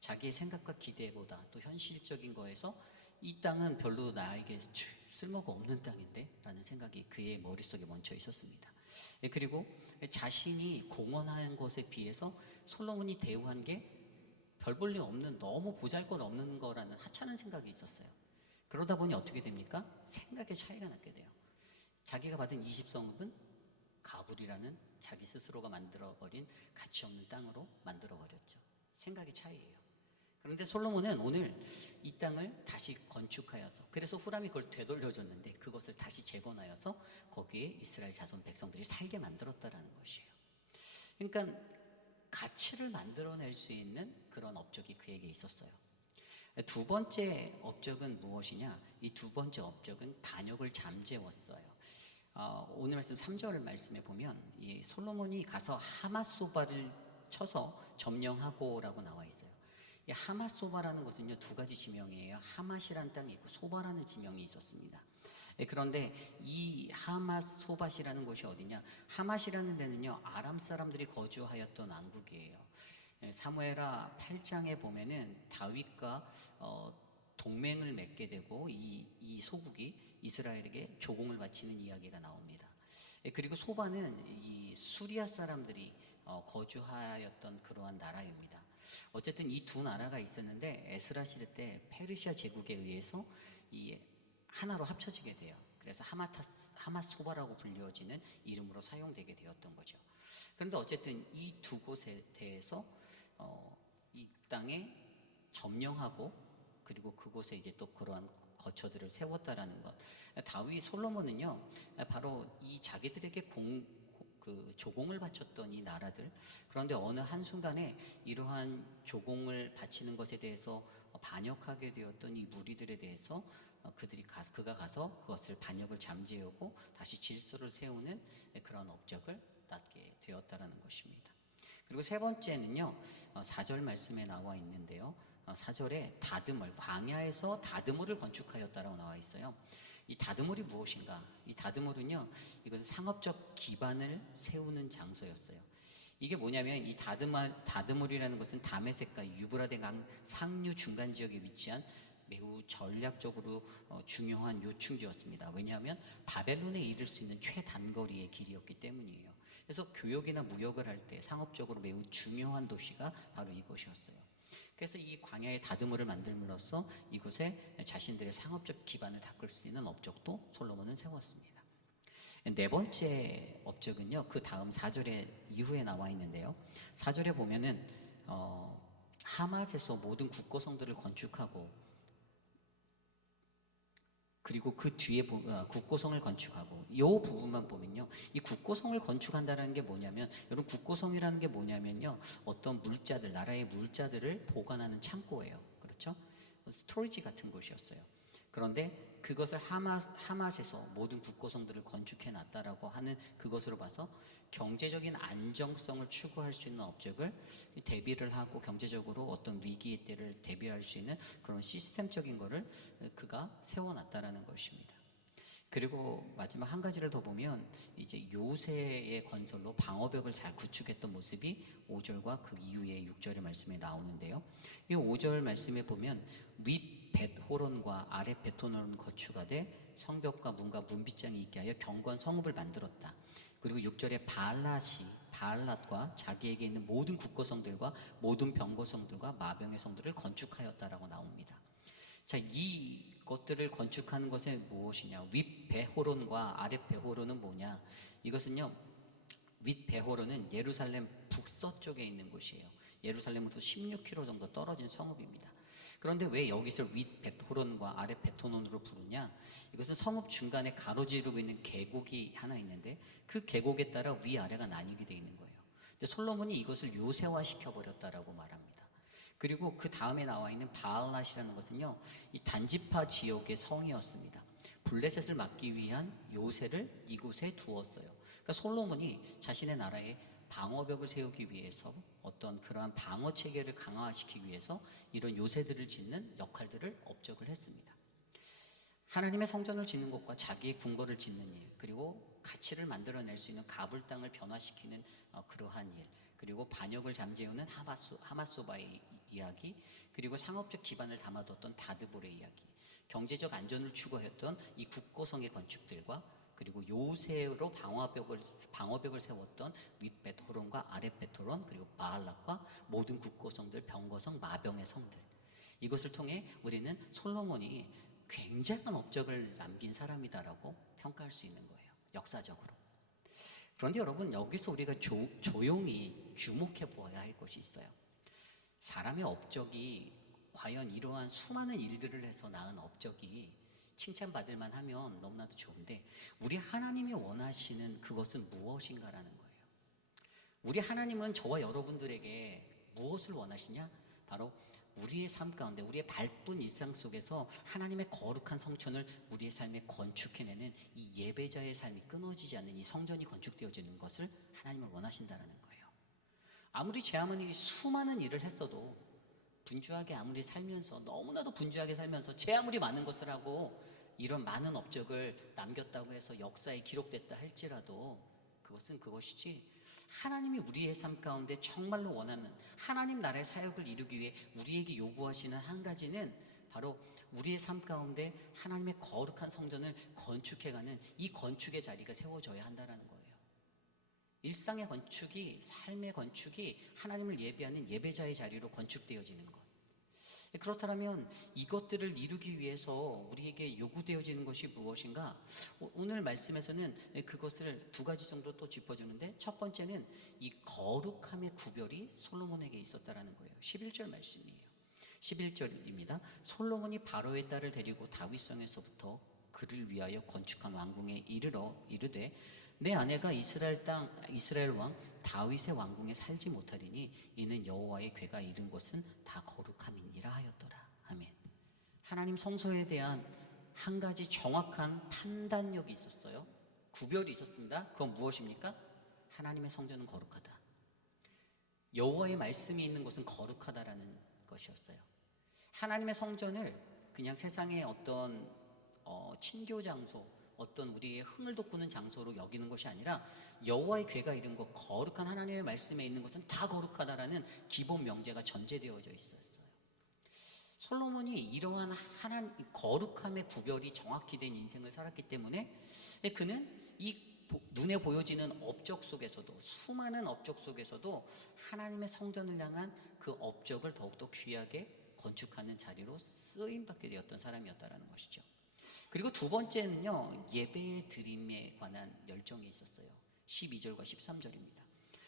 자기의 생각과 기대보다 또 현실적인 거에서 이 땅은 별로 나에게 쓸모가 없는 땅인데 라는 생각이 그의 머릿속에 멈춰 있었습니다. 그리고 자신이 공헌한 것에 비해서 솔로몬이 대우한 게 별 볼 일 없는, 너무 보잘것없는 거라는 하찮은 생각이 있었어요. 그러다 보니 어떻게 됩니까? 생각의 차이가 나게 돼요. 자기가 받은 20성읍은 가불이라는 자기 스스로가 만들어버린 가치 없는 땅으로 만들어버렸죠. 생각의 차이예요. 그런데 솔로몬은 오늘 이 땅을 다시 건축하여서, 그래서 후람이 그걸 되돌려줬는데 그것을 다시 재건하여서 거기에 이스라엘 자손 백성들이 살게 만들었다라는 것이에요. 그러니까 가치를 만들어낼 수 있는 그런 업적이 그에게 있었어요. 두 번째 업적은 무엇이냐? 이 두 번째 업적은 반역을 잠재웠어요. 오늘 말씀 3절 말씀에 보면 이 솔로몬이 가서 하맛소바를 쳐서 점령하고라고 나와 있어요. 이 하맛소바라는 것은요, 두 가지 지명이에요. 하맛이라는 땅이 있고 소바라는 지명이 있었습니다. 그런데 이 하맛소바시라는 곳이 어디냐? 하맛이라는 데는요, 아람 사람들이 거주하였던 왕국이에요. 사무엘하 8장에 보면은 다윗과 동맹을 맺게 되고 이 소국이 이스라엘에게 조공을 바치는 이야기가 나옵니다. 그리고 소바는 이 수리아 사람들이 거주하였던 그러한 나라입니다. 어쨌든 이 두 나라가 있었는데 에스라 시대 때 페르시아 제국에 의해서 이 하나로 합쳐지게 돼요. 그래서 하맛소바라고 불려지는 이름으로 사용되게 되었던 거죠. 그런데 어쨌든 이 두 곳에 대해서 이 땅에 점령하고 그리고 그곳에 이제 또 그러한 거처들을 세웠다라는 것. 다윗 솔로몬은요, 바로 이 자기들에게 조공을 바쳤던 이 나라들, 그런데 어느 한순간에 이러한 조공을 바치는 것에 대해서 반역하게 되었던 이 무리들에 대해서 그가 가서 그것을 반역을 잠재우고 다시 질서를 세우는 그런 업적을 낳게 되었다라는 것입니다. 그리고 세 번째는요, 4절 말씀에 나와 있는데요, 4절에 다드몰, 광야에서 다드몰을 건축하였다라고 나와 있어요. 이 다드몰이 무엇인가? 이 다드몰은요, 이것은 상업적 기반을 세우는 장소였어요. 이게 뭐냐면 이 다드몰이라는 것은 다메섹과 유브라데 강 상류 중간 지역에 위치한 매우 전략적으로 중요한 요충지였습니다. 왜냐하면 바벨론에 이를 수 있는 최단거리의 길이었기 때문이에요. 그래서 교역이나 무역을 할 때 상업적으로 매우 중요한 도시가 바로 이곳이었어요. 그래서 이 광야의 다드몰을 만들므로써 이곳에 자신들의 상업적 기반을 닦을 수 있는 업적도 솔로몬은 세웠습니다. 네 번째 업적은요, 그 다음 4절에 이후에 나와 있는데요, 4절에 보면은 하맛에서 모든 국고성들을 건축하고 그리고 그 뒤에 국고성을 건축하고, 이 부분만 보면요, 이 국고성을 건축한다는 게 뭐냐면, 여러분 국고성이라는 게 뭐냐면요, 어떤 물자들, 나라의 물자들을 보관하는 창고예요. 그렇죠? 스토리지 같은 곳이었어요. 그런데 그것을 하맛에서 모든 국고성들을 건축해 놨다라고 하는 그것으로 봐서 경제적인 안정성을 추구할 수 있는 업적을 대비를 하고 경제적으로 어떤 위기의 때를 대비할 수 있는 그런 시스템적인 거를 그가 세워놨다라는 것입니다. 그리고 마지막 한 가지를 더 보면 이제 요새의 건설로 방어벽을 잘 구축했던 모습이 5절과 그 이후의 6절의 말씀에 나오는데요, 이 5절 말씀에 보면 윗 벳호론과 아래 벳호론 거축하되 성벽과 문과 문빗장이 있게 하여 견고한 성읍을 만들었다. 그리고 6절에 바알랏과 자기에게 있는 모든 국고성들과 모든 병거성들과 마병의 성들을 건축하였다라고 나옵니다. 자, 이것들을 건축하는 것은 무엇이냐? 윗 베호론과 아래 베호론은 뭐냐? 이것은요, 윗 베호론은 예루살렘 북서쪽에 있는 곳이에요. 예루살렘으로부터 16km 정도 떨어진 성읍입니다. 그런데 왜 여기서 윗 베토론과 아래 베토론으로 부르냐? 이것은 성읍 중간에 가로지르고 있는 계곡이 하나 있는데 그 계곡에 따라 위아래가 나뉘게 되어 있는 거예요. 근데 솔로몬이 이것을 요새화 시켜버렸다라고 말합니다. 그리고 그 다음에 나와 있는 바알낫이라는 것은요, 이 단지파 지역의 성이었습니다. 블레셋을 막기 위한 요새를 이곳에 두었어요. 그러니까 솔로몬이 자신의 나라에 방어벽을 세우기 위해서 어떤 그러한 방어 체계를 강화시키기 위해서 이런 요새들을 짓는 역할들을 업적을 했습니다. 하나님의 성전을 짓는 것과 자기의 궁궐을 짓는 일, 그리고 가치를 만들어낼 수 있는 가불 땅을 변화시키는 그러한 일, 그리고 반역을 잠재우는 하마소바의 이야기, 그리고 상업적 기반을 담아뒀던 다드볼의 이야기, 경제적 안전을 추구했던 이 국고성의 건축들과 그리고 요새로 방어벽을 세웠던 윗베토론과 아랫베토론, 그리고 바알락과 모든 국고성들, 병거성, 마병의 성들, 이것을 통해 우리는 솔로몬이 굉장한 업적을 남긴 사람이다라고 평가할 수 있는 거예요, 역사적으로. 그런데 여러분, 여기서 우리가 조용히 주목해 보아야 할 것이 있어요. 사람의 업적이 과연 이러한 수많은 일들을 해서 낳은 업적이 칭찬받을 만하면 너무나도 좋은데, 우리 하나님이 원하시는 그것은 무엇인가라는 거예요. 우리 하나님은 저와 여러분들에게 무엇을 원하시냐? 바로 우리의 삶 가운데, 우리의 바쁜 일상 속에서 하나님의 거룩한 성전을 우리의 삶에 건축해내는 이 예배자의 삶이 끊어지지 않는 이 성전이 건축되어지는 것을 하나님은 원하신다는 거예요. 아무리 제 아무리 수많은 일을 했어도, 분주하게 아무리 살면서, 너무나도 분주하게 살면서 제 아무리 많은 것을 하고 이런 많은 업적을 남겼다고 해서 역사에 기록됐다 할지라도 그것은 그것이지, 하나님이 우리의 삶 가운데 정말로 원하는 하나님 나라의 사역을 이루기 위해 우리에게 요구하시는 한 가지는 바로 우리의 삶 가운데 하나님의 거룩한 성전을 건축해가는 이 건축의 자리가 세워져야 한다는 거예요. 일상의 건축이, 삶의 건축이 하나님을 예배하는 예배자의 자리로 건축되어지는 것. 그렇다면 이것들을 이루기 위해서 우리에게 요구되어지는 것이 무엇인가? 오늘 말씀에서는 그것을 두 가지 정도 또 짚어주는데, 첫 번째는 이 거룩함의 구별이 솔로몬에게 있었다라는 거예요. 11절 말씀이에요. 11절입니다. 솔로몬이 바로의 딸을 데리고 다윗성에서부터 그를 위하여 건축한 왕궁에 이르러 이르되, 내 아내가 이스라엘 왕 다윗의 왕궁에 살지 못하리니 이는 여호와의 궤가 이른 곳은 다 거룩함이니라 하였더라. 아멘. 하나님 성소에 대한 한 가지 정확한 판단력이 있었어요. 구별이 있었습니다. 그건 무엇입니까? 하나님의 성전은 거룩하다, 여호와의 말씀이 있는 곳은 거룩하다라는 것이었어요. 하나님의 성전을 그냥 세상의 어떤 친교 장소, 어떤 우리의 흥을 돋구는 장소로 여기는 것이 아니라 여호와의 궤가 이른 곳, 거룩한 하나님의 말씀에 있는 것은 다 거룩하다라는 기본 명제가 전제되어져 있었어요. 솔로몬이 이러한 하나님 거룩함의 구별이 정확히 된 인생을 살았기 때문에 그는 이 눈에 보여지는 업적 속에서도, 수많은 업적 속에서도 하나님의 성전을 향한 그 업적을 더욱더 귀하게 건축하는 자리로 쓰임받게 되었던 사람이었다는 것이죠. 그리고 두 번째는요, 예배 드림에 관한 열정이 있었어요. 12절과 13절입니다.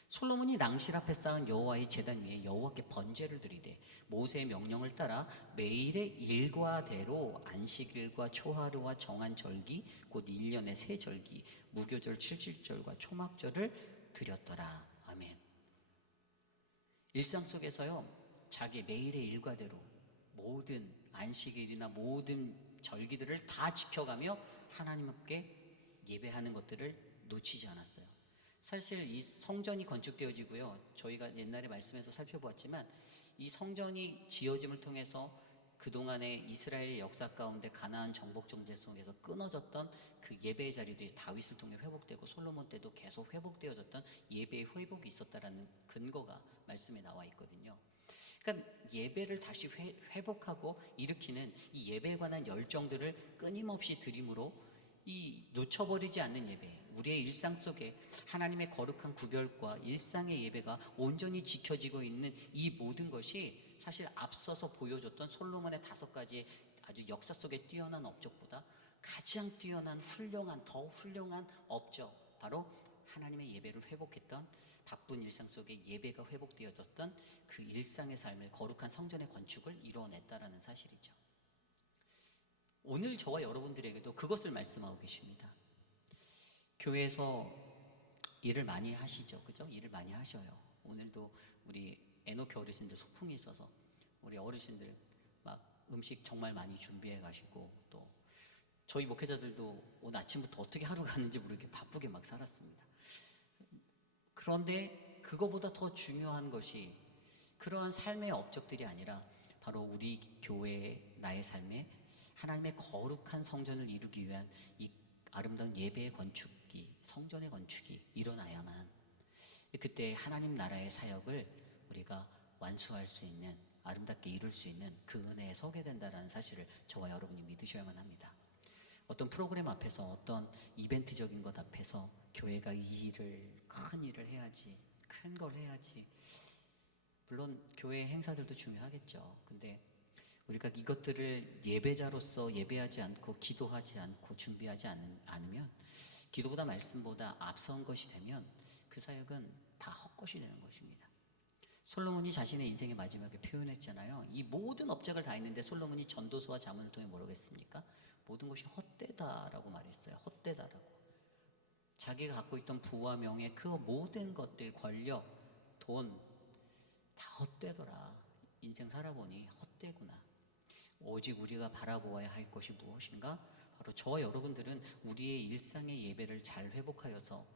솔로몬이 낭실 앞에 쌓은 여호와의 제단 위에 여호와께 번제를 드리되 모세의 명령을 따라 매일의 일과대로 안식일과 초하루와 정한 절기 곧 1년의 세 절기 무교절 77절과 초막절을 드렸더라. 아멘. 일상 속에서요, 자기 매일의 일과대로 모든 안식일이나 모든 절기들을 다 지켜가며 하나님께 예배하는 것들을 놓치지 않았어요. 사실 이 성전이 건축되어지고요, 저희가 옛날에 말씀에서 살펴보았지만 이 성전이 지어짐을 통해서 그동안의 이스라엘의 역사 가운데 가나안 정복 정제 속에서 끊어졌던 그 예배의 자리들이 다윗을 통해 회복되고 솔로몬 때도 계속 회복되어졌던 예배의 회복이 있었다라는 근거가 말씀에 나와 있거든요. 그러니까 예배를 다시 회복하고 일으키는 이 예배에 관한 열정들을 끊임없이 드림으로 이 놓쳐버리지 않는 예배, 우리의 일상 속에 하나님의 거룩한 구별과 일상의 예배가 온전히 지켜지고 있는 이 모든 것이 사실 앞서서 보여줬던 솔로몬의 5가지의 아주 역사 속에 뛰어난 업적보다 가장 뛰어난 더 훌륭한 업적, 바로 하나님의 예배를 회복했던 바쁜 일상 속에 예배가 회복되어졌던 그 일상의 삶을 거룩한 성전의 건축을 이루어냈다라는 사실이죠. 오늘 저와 여러분들에게도 그것을 말씀하고 계십니다. 교회에서 일을 많이 하시죠, 그죠? 일을 많이 하셔요. 오늘도 우리 에노키 어르신들 소풍이 있어서 우리 어르신들 막 음식 정말 많이 준비해 가시고, 또 저희 목회자들도 오늘 아침부터 어떻게 하루가 갔는지 모르게 바쁘게 막 살았습니다. 그런데 그거보다 더 중요한 것이 그러한 삶의 업적들이 아니라 바로 우리 교회의 나의 삶에 하나님의 거룩한 성전을 이루기 위한 이 아름다운 예배의 건축이, 성전의 건축이 일어나야만 그때 하나님 나라의 사역을 우리가 완수할 수 있는, 아름답게 이룰 수 있는 그 은혜에 서게 된다는 사실을 저와 여러분이 믿으셔야만 합니다. 어떤 프로그램 앞에서, 어떤 이벤트적인 것 앞에서 교회가 이 일을, 큰 일을 해야지, 큰 걸 해야지, 물론 교회 행사들도 중요하겠죠. 근데 우리가 이것들을 예배자로서 예배하지 않고 기도하지 않고 준비하지 않으면, 기도보다 말씀보다 앞선 것이 되면 그 사역은 다 헛것이 되는 것입니다. 솔로몬이 자신의 인생의 마지막에 표현했잖아요. 이 모든 업적을 다 했는데 솔로몬이 전도서와 자문을 통해 뭐라고 했습니까? 모든 것이 헛되다라고 말했어요. 헛되다라고. 자기가 갖고 있던 부와 명예, 그 모든 것들, 권력, 돈 다 헛되더라. 인생 살아보니 헛되구나. 오직 우리가 바라보아야 할 것이 무엇인가? 바로 저와 여러분들은 우리의 일상의 예배를 잘 회복하여서,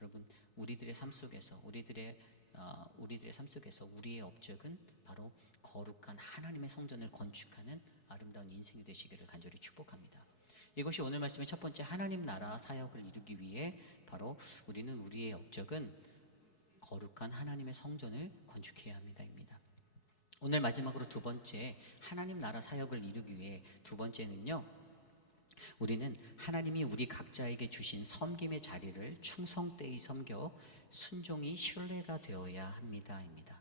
여러분, 우리들의 삶 속에서 우리의 업적은 바로 거룩한 하나님의 성전을 건축하는 아름다운 인생이 되시기를 간절히 축복합니다. 이것이 오늘 말씀의 첫 번째, 하나님 나라 사역을 이루기 위해 바로 우리의 업적은 거룩한 하나님의 성전을 건축해야 합니다입니다. 오늘 마지막으로 두 번째, 하나님 나라 사역을 이루기 위해 두 번째는요, 우리는 하나님이 우리 각자에게 주신 섬김의 자리를 충성되이 섬겨 순종이 신뢰가 되어야 합니다입니다.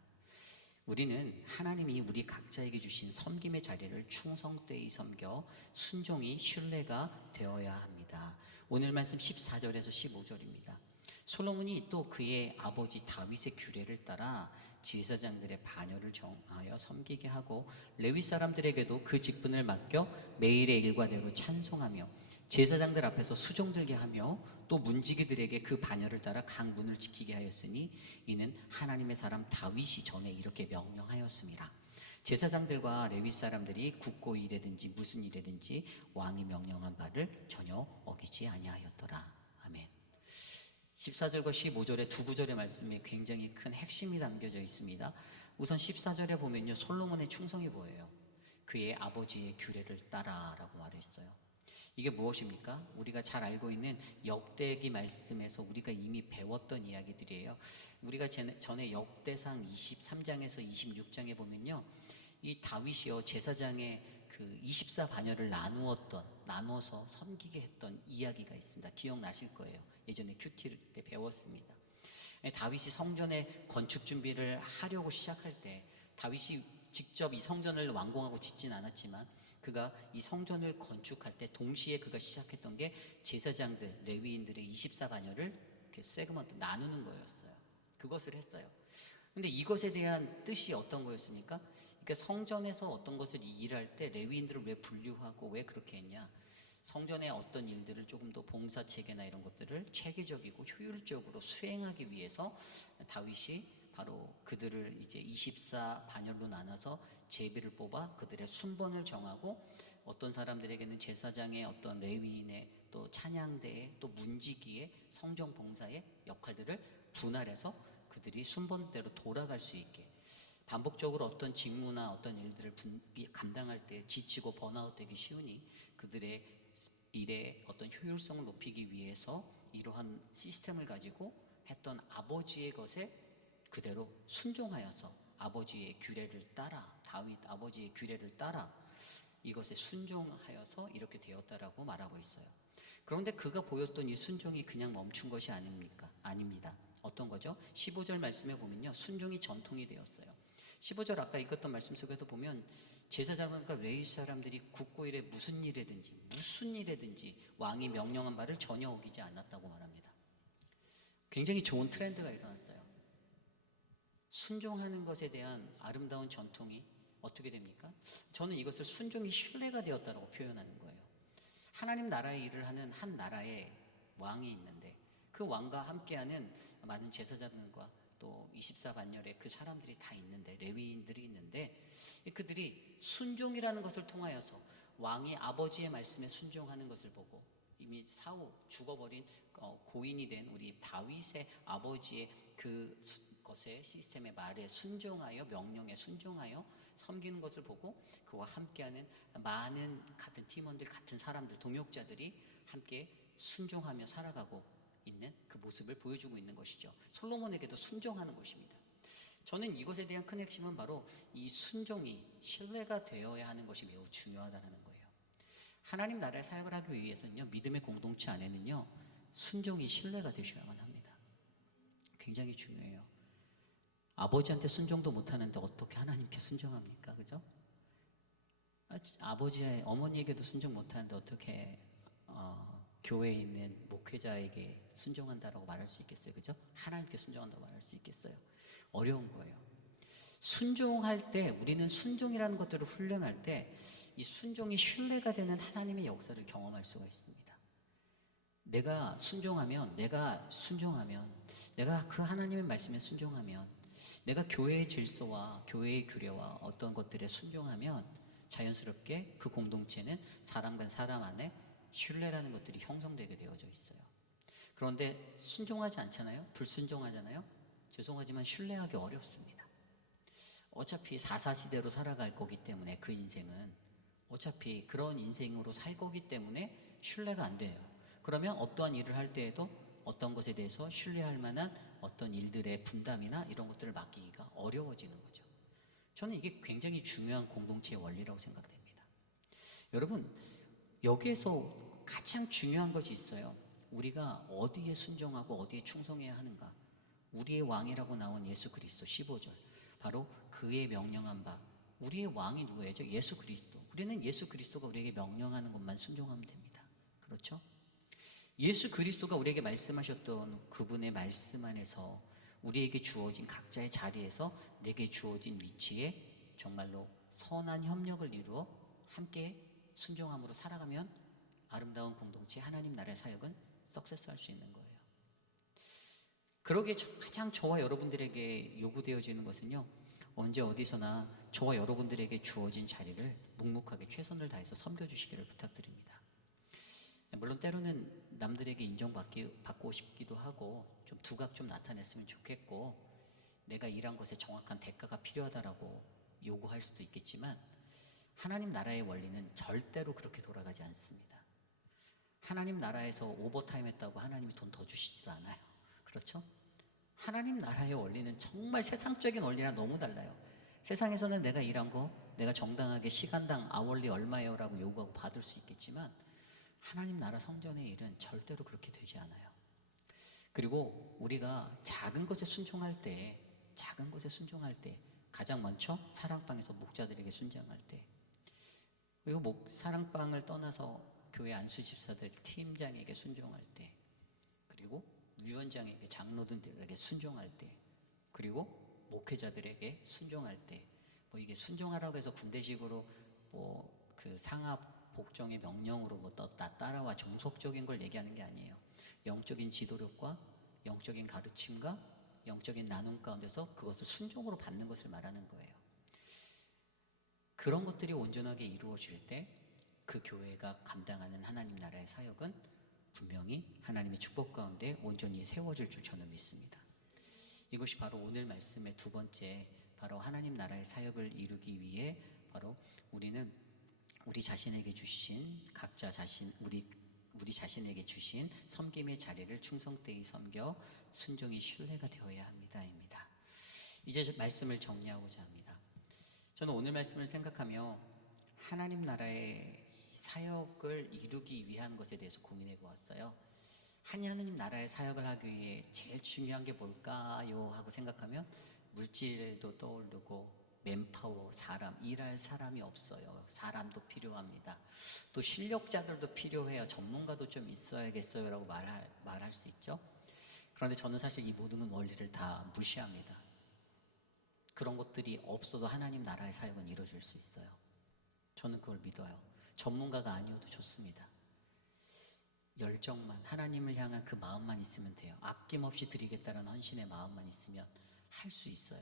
우리는 하나님이 우리 각자에게 주신 섬김의 자리를 충성되이 섬겨 순종이 신뢰가 되어야 합니다. 오늘 말씀 14절에서 15절입니다. 솔로몬이 또 그의 아버지 다윗의 규례를 따라 제사장들의 반열을 정하여 섬기게 하고 레위 사람들에게도 그 직분을 맡겨 매일의 일과대로 찬송하며 제사장들 앞에서 수종 들게 하며 또 문지기들에게 그 반열을 따라 각 문을 지키게 하였으니 이는 하나님의 사람 다윗이 전에 이렇게 명령하였습니다. 제사장들과 레위 사람들이 국고 일이든지 무슨 일이든지 왕이 명령한 바를 전혀 어기지 아니하였더라. 아멘. 14절과 15절의 두 구절의 말씀에 굉장히 큰 핵심이 담겨져 있습니다. 우선 14절에 보면요, 솔로몬의 충성이 보여요. 그의 아버지의 규례를 따라라고 말했어요. 이게 무엇입니까? 우리가 잘 알고 있는 역대기 말씀에서 우리가 이미 배웠던 이야기들이에요. 우리가 전에 역대상 23장에서 26장에 보면요, 이 다윗이요 제사장의 그 24반열을 나누어서 섬기게 했던 이야기가 있습니다. 기억나실 거예요. 예전에 큐티 때 배웠습니다. 다윗이 성전의 건축 준비를 하려고 시작할 때, 다윗이 직접 이 성전을 완공하고 짓진 않았지만 그가 이 성전을 건축할 때 동시에 그가 시작했던 게 제사장들, 레위인들의 24반열을 이렇게 세그먼트 나누는 거였어요. 그것을 했어요. 근데 이것에 대한 뜻이 어떤 거였습니까? 그러니까 성전에서 어떤 것을 일할 때 레위인들을 왜 분류하고 왜 그렇게 했냐? 성전의 어떤 일들을 조금 더 봉사 체계나 이런 것들을 체계적이고 효율적으로 수행하기 위해서 다윗이 바로 그들을 이제 24반열로 나눠서 제비를 뽑아 그들의 순번을 정하고, 어떤 사람들에게는 제사장의, 어떤 레위인의, 또 찬양대의, 또 문지기의, 성전 봉사의 역할들을 분할해서 그들이 순번대로 돌아갈 수 있게, 반복적으로 어떤 직무나 어떤 일들을 감당할 때 지치고 번아웃되기 쉬우니 그들의 일의 어떤 효율성을 높이기 위해서 이러한 시스템을 가지고 했던 아버지의 것에 그대로 순종하여서 아버지의 규례를 따라, 다윗 아버지의 규례를 따라 이것에 순종하여서 이렇게 되었다라고 말하고 있어요. 그런데 그가 보였던 이 순종이 그냥 멈춘 것이 아닙니까? 아닙니다. 어떤 거죠? 15절 말씀에 보면요, 순종이 전통이 되었어요. 15절 아까 읽었던 말씀 속에도 보면 제사장과 레위 사람들이 국고일에 무슨 일이든지 왕이 명령한 바를 전혀 어기지 않았다고 말합니다. 굉장히 좋은 트렌드가 일어났어요. 순종하는 것에 대한 아름다운 전통이 어떻게 됩니까? 저는 이것을 순종이 신뢰가 되었다고 표현하는 거예요. 하나님 나라의 일을 하는 한 나라에 왕이 있는데 그 왕과 함께하는 많은 제사장들과 또 24반열의 그 사람들이 다 있는데, 레위인들이 있는데, 그들이 순종이라는 것을 통하여서 왕이 아버지의 말씀에 순종하는 것을 보고, 이미 사후 죽어버린 고인이 된 우리 다윗의 아버지의 그 것의 시스템의 말에 순종하여, 명령에 순종하여 섬기는 것을 보고 그와 함께하는 많은 같은 팀원들, 같은 사람들, 동역자들이 함께 순종하며 살아가고 있는 그 모습을 보여주고 있는 것이죠. 솔로몬에게도 순종하는 것입니다. 저는 이것에 대한 큰 핵심은 바로 이 순종이 신뢰가 되어야 하는 것이 매우 중요하다는 거예요. 하나님 나라의 사역을 하기 위해서는요, 믿음의 공동체 안에는요, 순종이 신뢰가 되셔야만 합니다. 굉장히 중요해요. 아버지한테 순종도 못하는데 어떻게 하나님께 순종합니까? 그죠? 아버지의 어머니에게도 순종 못하는데 어떻게 교회에 있는 목회자에게 순종한다라고 말할 수 있겠어요? 그죠? 하나님께 순종한다고 말할 수 있겠어요? 어려운 거예요. 순종할 때, 우리는 순종이라는 것들을 훈련할 때 이 순종이 신뢰가 되는 하나님의 역사를 경험할 수가 있습니다. 내가 순종하면, 내가 그 하나님의 말씀에 순종하면, 내가 교회의 질서와 교회의 규례와 어떤 것들에 순종하면 자연스럽게 그 공동체는 사람과 사람 안에 신뢰라는 것들이 형성되게 되어져 있어요. 그런데 순종하지 않잖아요? 불순종하잖아요? 죄송하지만 신뢰하기 어렵습니다. 어차피 사사시대로 살아갈 거기 때문에, 그 인생은 어차피 그런 인생으로 살 거기 때문에 신뢰가 안 돼요. 그러면 어떠한 일을 할 때에도 어떤 것에 대해서 신뢰할 만한 어떤 일들의 분담이나 이런 것들을 맡기기가 어려워지는 거죠. 저는 이게 굉장히 중요한 공동체의 원리라고 생각됩니다. 여러분, 여기에서 가장 중요한 것이 있어요. 우리가 어디에 순종하고 어디에 충성해야 하는가. 우리의 왕이라고 나온 예수 그리스도 15절, 바로 그의 명령한 바, 우리의 왕이 누구예요? 예수 그리스도. 우리는 예수 그리스도가 우리에게 명령하는 것만 순종하면 됩니다. 그렇죠? 예수 그리스도가 우리에게 말씀하셨던 그분의 말씀 안에서 우리에게 주어진 각자의 자리에서 내게 주어진 위치에 정말로 선한 협력을 이루어 함께 순종함으로 살아가면 아름다운 공동체, 하나님 나라의 사역은 석세스할 수 있는 거예요. 그러기에 가장 저와 여러분들에게 요구되어지는 것은요, 언제 어디서나 저와 여러분들에게 주어진 자리를 묵묵하게 최선을 다해서 섬겨주시기를 부탁드립니다. 물론 때로는 남들에게 인정받고 싶기도 하고 좀 두각 좀 나타냈으면 좋겠고 내가 일한 것에 정확한 대가가 필요하다라고 요구할 수도 있겠지만, 하나님 나라의 원리는 절대로 그렇게 돌아가지 않습니다. 하나님 나라에서 오버타임 했다고 하나님이 돈 더 주시지도 않아요. 그렇죠? 하나님 나라의 원리는 정말 세상적인 원리랑 너무 달라요. 세상에서는 내가 일한 거 내가 정당하게 시간당 아월리 얼마예요 라고 요구하고 받을 수 있겠지만, 하나님 나라 성전의 일은 절대로 그렇게 되지 않아요. 그리고 우리가 작은 것에 순종할 때 가장 먼저 사랑방에서 목자들에게 순종할 때, 그리고 사랑방을 떠나서 교회 안수 집사들 팀장에게 순종할 때, 그리고 위원장에게, 장로들에게 순종할 때, 그리고 목회자들에게 순종할 때, 이게 순종하라고 해서 군대식으로 그 상하 복종의 명령으로 따라와 종속적인 걸 얘기하는 게 아니에요. 영적인 지도력과 영적인 가르침과 영적인 나눔 가운데서 그것을 순종으로 받는 것을 말하는 거예요. 그런 것들이 온전하게 이루어질 때 그 교회가 감당하는 하나님 나라의 사역은 분명히 하나님의 축복 가운데 온전히 세워질 줄 저는 믿습니다. 이것이 바로 오늘 말씀의 두 번째, 바로 하나님 나라의 사역을 이루기 위해 바로 우리는 우리 자신에게 주신 우리 자신에게 주신 섬김의 자리를 충성되이 섬겨 순종이 신뢰가 되어야 합니다입니다. 이제 말씀을 정리하고자 합니다. 저는 오늘 말씀을 생각하며 하나님 나라의 사역을 이루기 위한 것에 대해서 고민해 보았어요. 하나님 나라의 사역을 하기 위해 제일 중요한 게 뭘까요? 하고 생각하면 물질도 떠오르고 맨파워, 일할 사람이 없어요. 사람도 필요합니다. 또 실력자들도 필요해요. 전문가도 좀 있어야겠어요 라고 말할 수 있죠. 그런데 저는 사실 이 모든 원리를 다 무시합니다. 그런 것들이 없어도 하나님 나라의 사역은 이루어질 수 있어요. 저는 그걸 믿어요. 전문가가 아니어도 좋습니다. 열정만, 하나님을 향한 그 마음만 있으면 돼요. 아낌없이 드리겠다는 헌신의 마음만 있으면 할 수 있어요.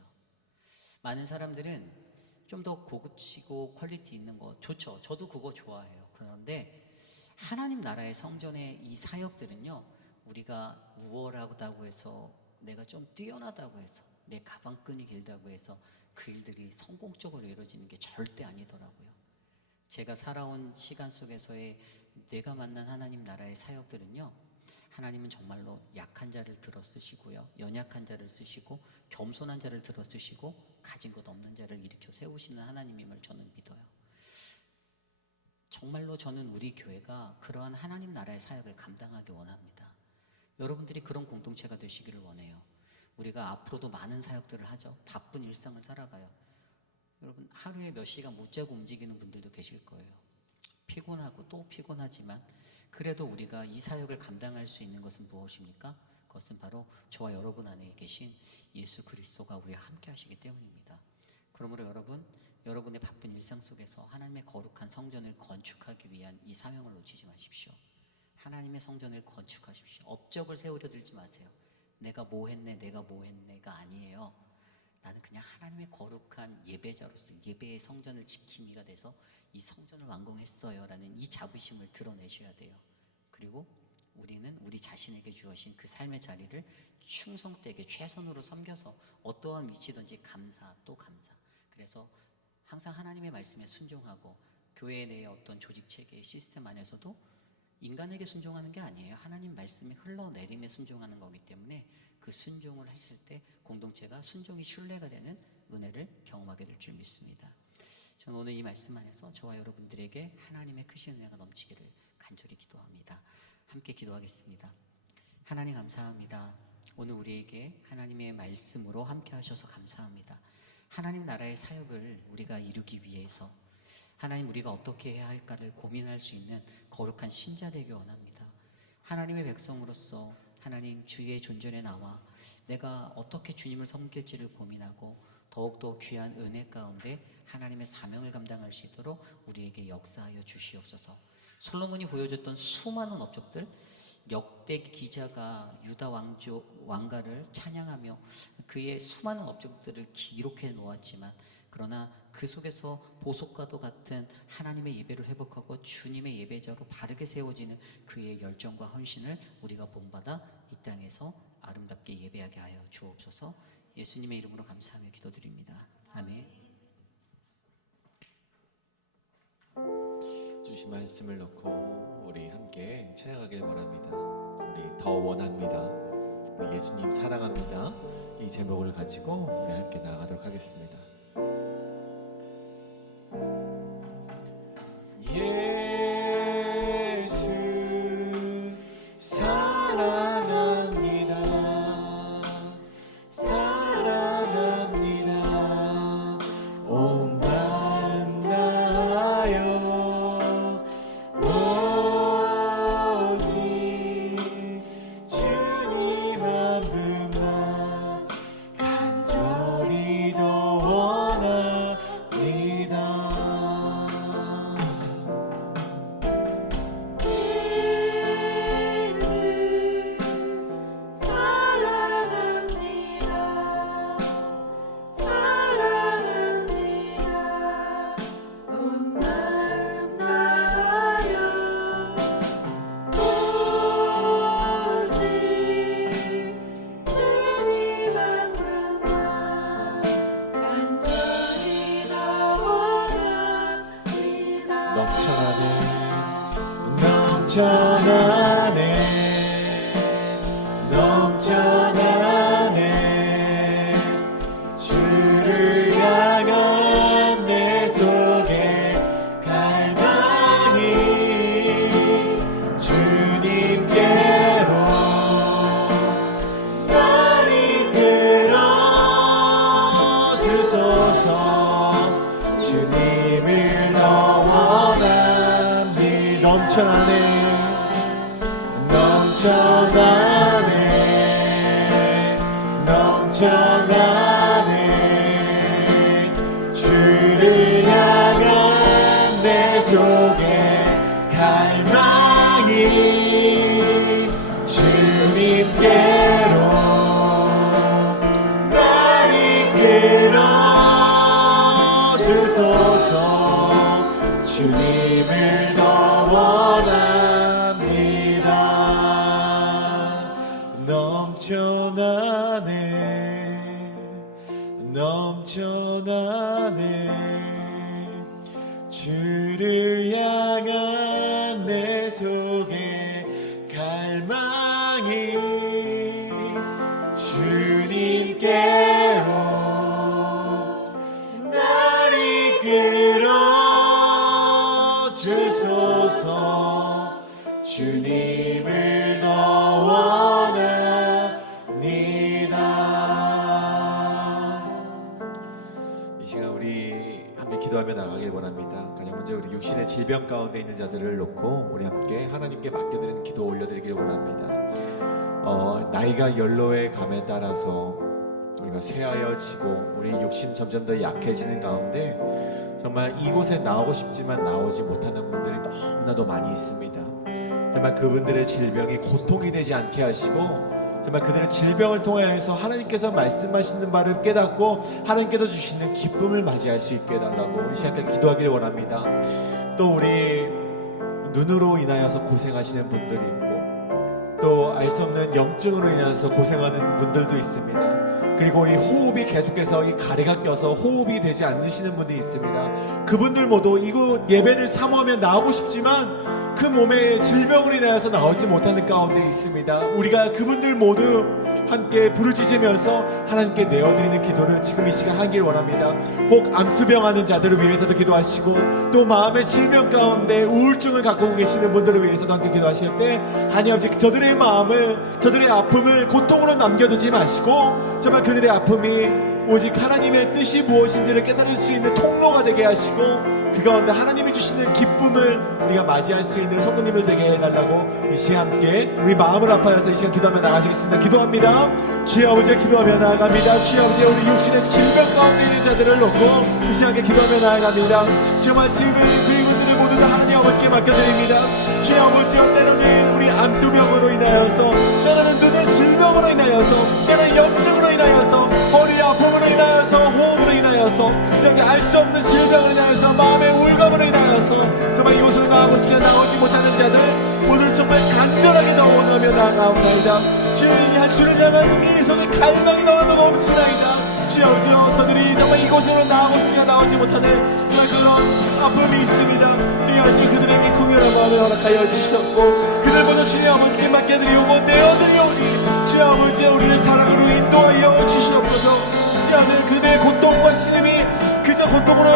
많은 사람들은 좀 더 고급지고 퀄리티 있는 거 좋죠. 저도 그거 좋아해요. 그런데 하나님 나라의 성전의 이 사역들은요, 우리가 우월하다고 해서, 내가 좀 뛰어나다고 해서, 내 가방끈이 길다고 해서 그 일들이 성공적으로 이루어지는 게 절대 아니더라고요. 제가 살아온 시간 속에서의 내가 만난 하나님 나라의 사역들은요, 하나님은 정말로 약한 자를 들어 쓰시고요, 연약한 자를 쓰시고, 겸손한 자를 들어 쓰시고, 가진 것 없는 자를 일으켜 세우시는 하나님임을 저는 믿어요. 정말로 저는 우리 교회가 그러한 하나님 나라의 사역을 감당하기 원합니다. 여러분들이 그런 공동체가 되시기를 원해요. 우리가 앞으로도 많은 사역들을 하죠. 바쁜 일상을 살아가요. 여러분, 하루에 몇 시간 못 자고 움직이는 분들도 계실 거예요. 피곤하고 또 피곤하지만 그래도 우리가 이 사역을 감당할 수 있는 것은 무엇입니까? 그것은 바로 저와 여러분 안에 계신 예수 그리스도가 우리와 함께 하시기 때문입니다. 그러므로 여러분, 여러분의 바쁜 일상 속에서 하나님의 거룩한 성전을 건축하기 위한 이 사명을 놓치지 마십시오. 하나님의 성전을 건축하십시오. 업적을 세우려 들지 마세요. 내가 뭐 했네가 아니에요. 나는 그냥 하나님의 거룩한 예배자로서 예배의 성전을 지킴이가 돼서 이 성전을 완공했어요 라는 이 자부심을 드러내셔야 돼요. 그리고 우리는 우리 자신에게 주어진 그 삶의 자리를 충성되게 최선으로 섬겨서 어떠한 위치든지 감사 또 감사. 그래서 항상 하나님의 말씀에 순종하고, 교회 내의 어떤 조직 체계 시스템 안에서도 인간에게 순종하는 게 아니에요. 하나님 말씀이 흘러내림에 순종하는 거기 때문에 그 순종을 했을 때 공동체가 순종이 신뢰가 되는 은혜를 경험하게 될 줄 믿습니다. 저는 오늘 이 말씀 안에서 저와 여러분들에게 하나님의 크신 은혜가 넘치기를 간절히 기도합니다. 함께 기도하겠습니다. 하나님 감사합니다. 오늘 우리에게 하나님의 말씀으로 함께 하셔서 감사합니다. 하나님 나라의 사역을 우리가 이루기 위해서 하나님, 우리가 어떻게 해야 할까를 고민할 수 있는 거룩한 신자 되기 원합니다. 하나님의 백성으로서 하나님 주의 존전에 나와 내가 어떻게 주님을 섬길지를 고민하고 더욱더 귀한 은혜 가운데 하나님의 사명을 감당할 수 있도록 우리에게 역사하여 주시옵소서. 솔로몬이 보여줬던 수많은 업적들, 역대 기자가 유다 왕가를 찬양하며 그의 수많은 업적들을 기록해 놓았지만, 그러나 그 속에서 보석과도 같은 하나님의 예배를 회복하고 주님의 예배자로 바르게 세워지는 그의 열정과 헌신을 우리가 본받아 이 땅에서 아름답게 예배하게 하여 주옵소서. 예수님의 이름으로 감사하며 기도드립니다. 아멘. 주신 말씀을 놓고 우리 함께 찬양하길 원합니다. 우리 더 원합니다. 우리 예수님 사랑합니다. 이 제목을 가지고 우리 함께 나아가도록 하겠습니다. 예수 사랑합니다. 사랑합니다. 온 마음 다하여 오직 주님 한 분만 간절히 더 원합니다. 넘쳐나네 주를 향한 내 속에 갈망이 주님께로 날 이끌어 주소서. 주님을 더 원합니다. 넘쳐나네 속에 갈망이 주님께로 날 이끌어 주소서. 주님을 더 원합니다. 넘쳐나네 주를 향한 내 속에 갈망이 주님께로 날 이끌어 주소서. 주님을 더 원합니다. 이 시간 우리 함께 기도하며 나가길 원합니다. 가장 먼저 우리 육신의 질병 가운데 있는 자들을 놓고 우리 함께 하나님께 맡겨드리는 기도 올려드리길 원합니다. 나이가 연로의 감에 따라서 우리가 쇠하여지고 우리 육신 점점 더 약해지는 가운데 정말 이곳에 나오고 싶지만 나오지 못하는 분들이 너무나도 많이 있습니다. 정말 그분들의 질병이 고통이 되지 않게 하시고 정말 그들의 질병을 통해서 하나님께서 말씀하시는 바를 깨닫고 하나님께서 주시는 기쁨을 맞이할 수 있게 해달라고 이 시간에 기도하길 원합니다. 또 우리 눈으로 인하여서 고생하시는 분들이 있고 또 알 수 없는 염증으로 인해서 고생하는 분들도 있습니다. 그리고 이 호흡이 계속해서 이 가래가 껴서 호흡이 되지 않으시는 분들이 있습니다. 그분들 모두 이곳 예배를 사모하며 나오고 싶지만 그 몸의 질병으로 인하여서 나오지 못하는 가운데 있습니다. 우리가 그분들 모두 함께 부르짖으면서 하나님께 내어드리는 기도를 지금 이 시간 하길 원합니다. 혹 암투병하는 자들을 위해서도 기도하시고 또 마음의 질병 가운데 우울증을 갖고 계시는 분들을 위해서도 함께 기도하실 때 하나님 아버지 저들의 마음을 저들의 아픔을 고통으로 남겨두지 마시고 정말 그들의 아픔이 오직 하나님의 뜻이 무엇인지를 깨달을 수 있는 통로가 되게 하시고 그 가운데 하나님이 주시는 기쁨을 우리가 맞이할 수 있는 성도님을 되게 해달라고 이 시간 함께 우리 마음을 아파해서 이 시간 기도하며 나가시겠습니다. 기도합니다. 주여 아버지 기도하며 나아갑니다. 주여 아버지 우리 육신의 질병 가운데 있는 자들을 놓고 이 시간 함께 기도하며 나아갑니다. 정말 지금 그분들을 모두 다 하나님 아버지께 맡겨드립니다. 주여 아버지 때로는 우리 암투병으로 인하여서 때로는 눈의 질병으로 인하여서 때로는 염증으로 인하여서 머리 아픔으로 인하여서 호흡으로 인하여서 정말 알 수 없는 질병으로 인하여서 마음의 우울감으로 인하여서 정말 이곳으로 나가고 싶지 나오지 못하는 자들 오늘 정말 간절하게 더 원하며 나아가옵나이다. 주를 향한 이 속에 갈망이 너무나 넘치나이다. 주여 아버지여 저들이 정말 이곳으로 나가고 싶지 나오지 못하는 정말 그런 아픔이 있습니다. 주여 아버지 그들에게 궁유한 마음을 허락하여 주셨고 그들 모두 주여 아버지께 맡겨드리오고 내어드리오니 주여 아버지 우리를 사랑으로 인도하여 주시옵소서. 주여 아버지 그들의 고통과 신음이 그저 고통으로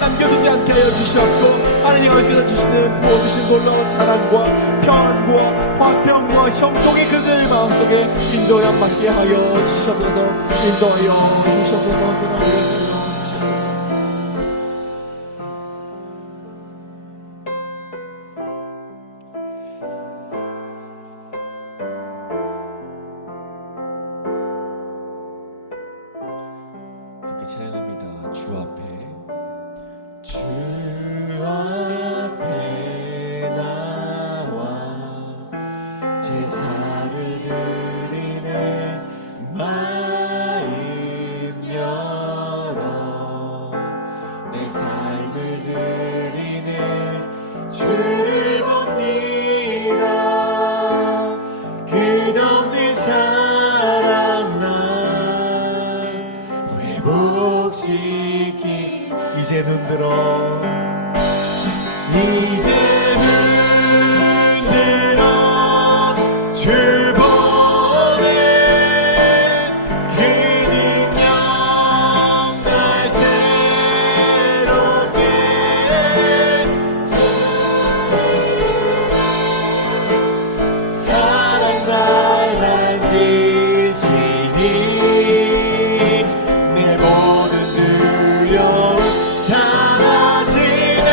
남겨두지 않게 하여 주시옵고 하나님 아버지께서 주시는 부어주신 놀라운 사랑과 평안과 화평과 형통이 그들의 마음속에 인도하여 맡게 하여 주시옵소서. 인도하여 주시옵소서. 인도하여 주시옵소서. 함께 찬양합니다. 주 앞에 주 앞에 나와 제사를 드리네 마음 열어 내 삶을 드리네 주를 봅니다 끝없는 사랑 날 회복시키 이제 눈들어 이제 눈들어 주 보내 그 능력 날 새롭게 사랑 날 만지시니 내 모든 두려움 사라지네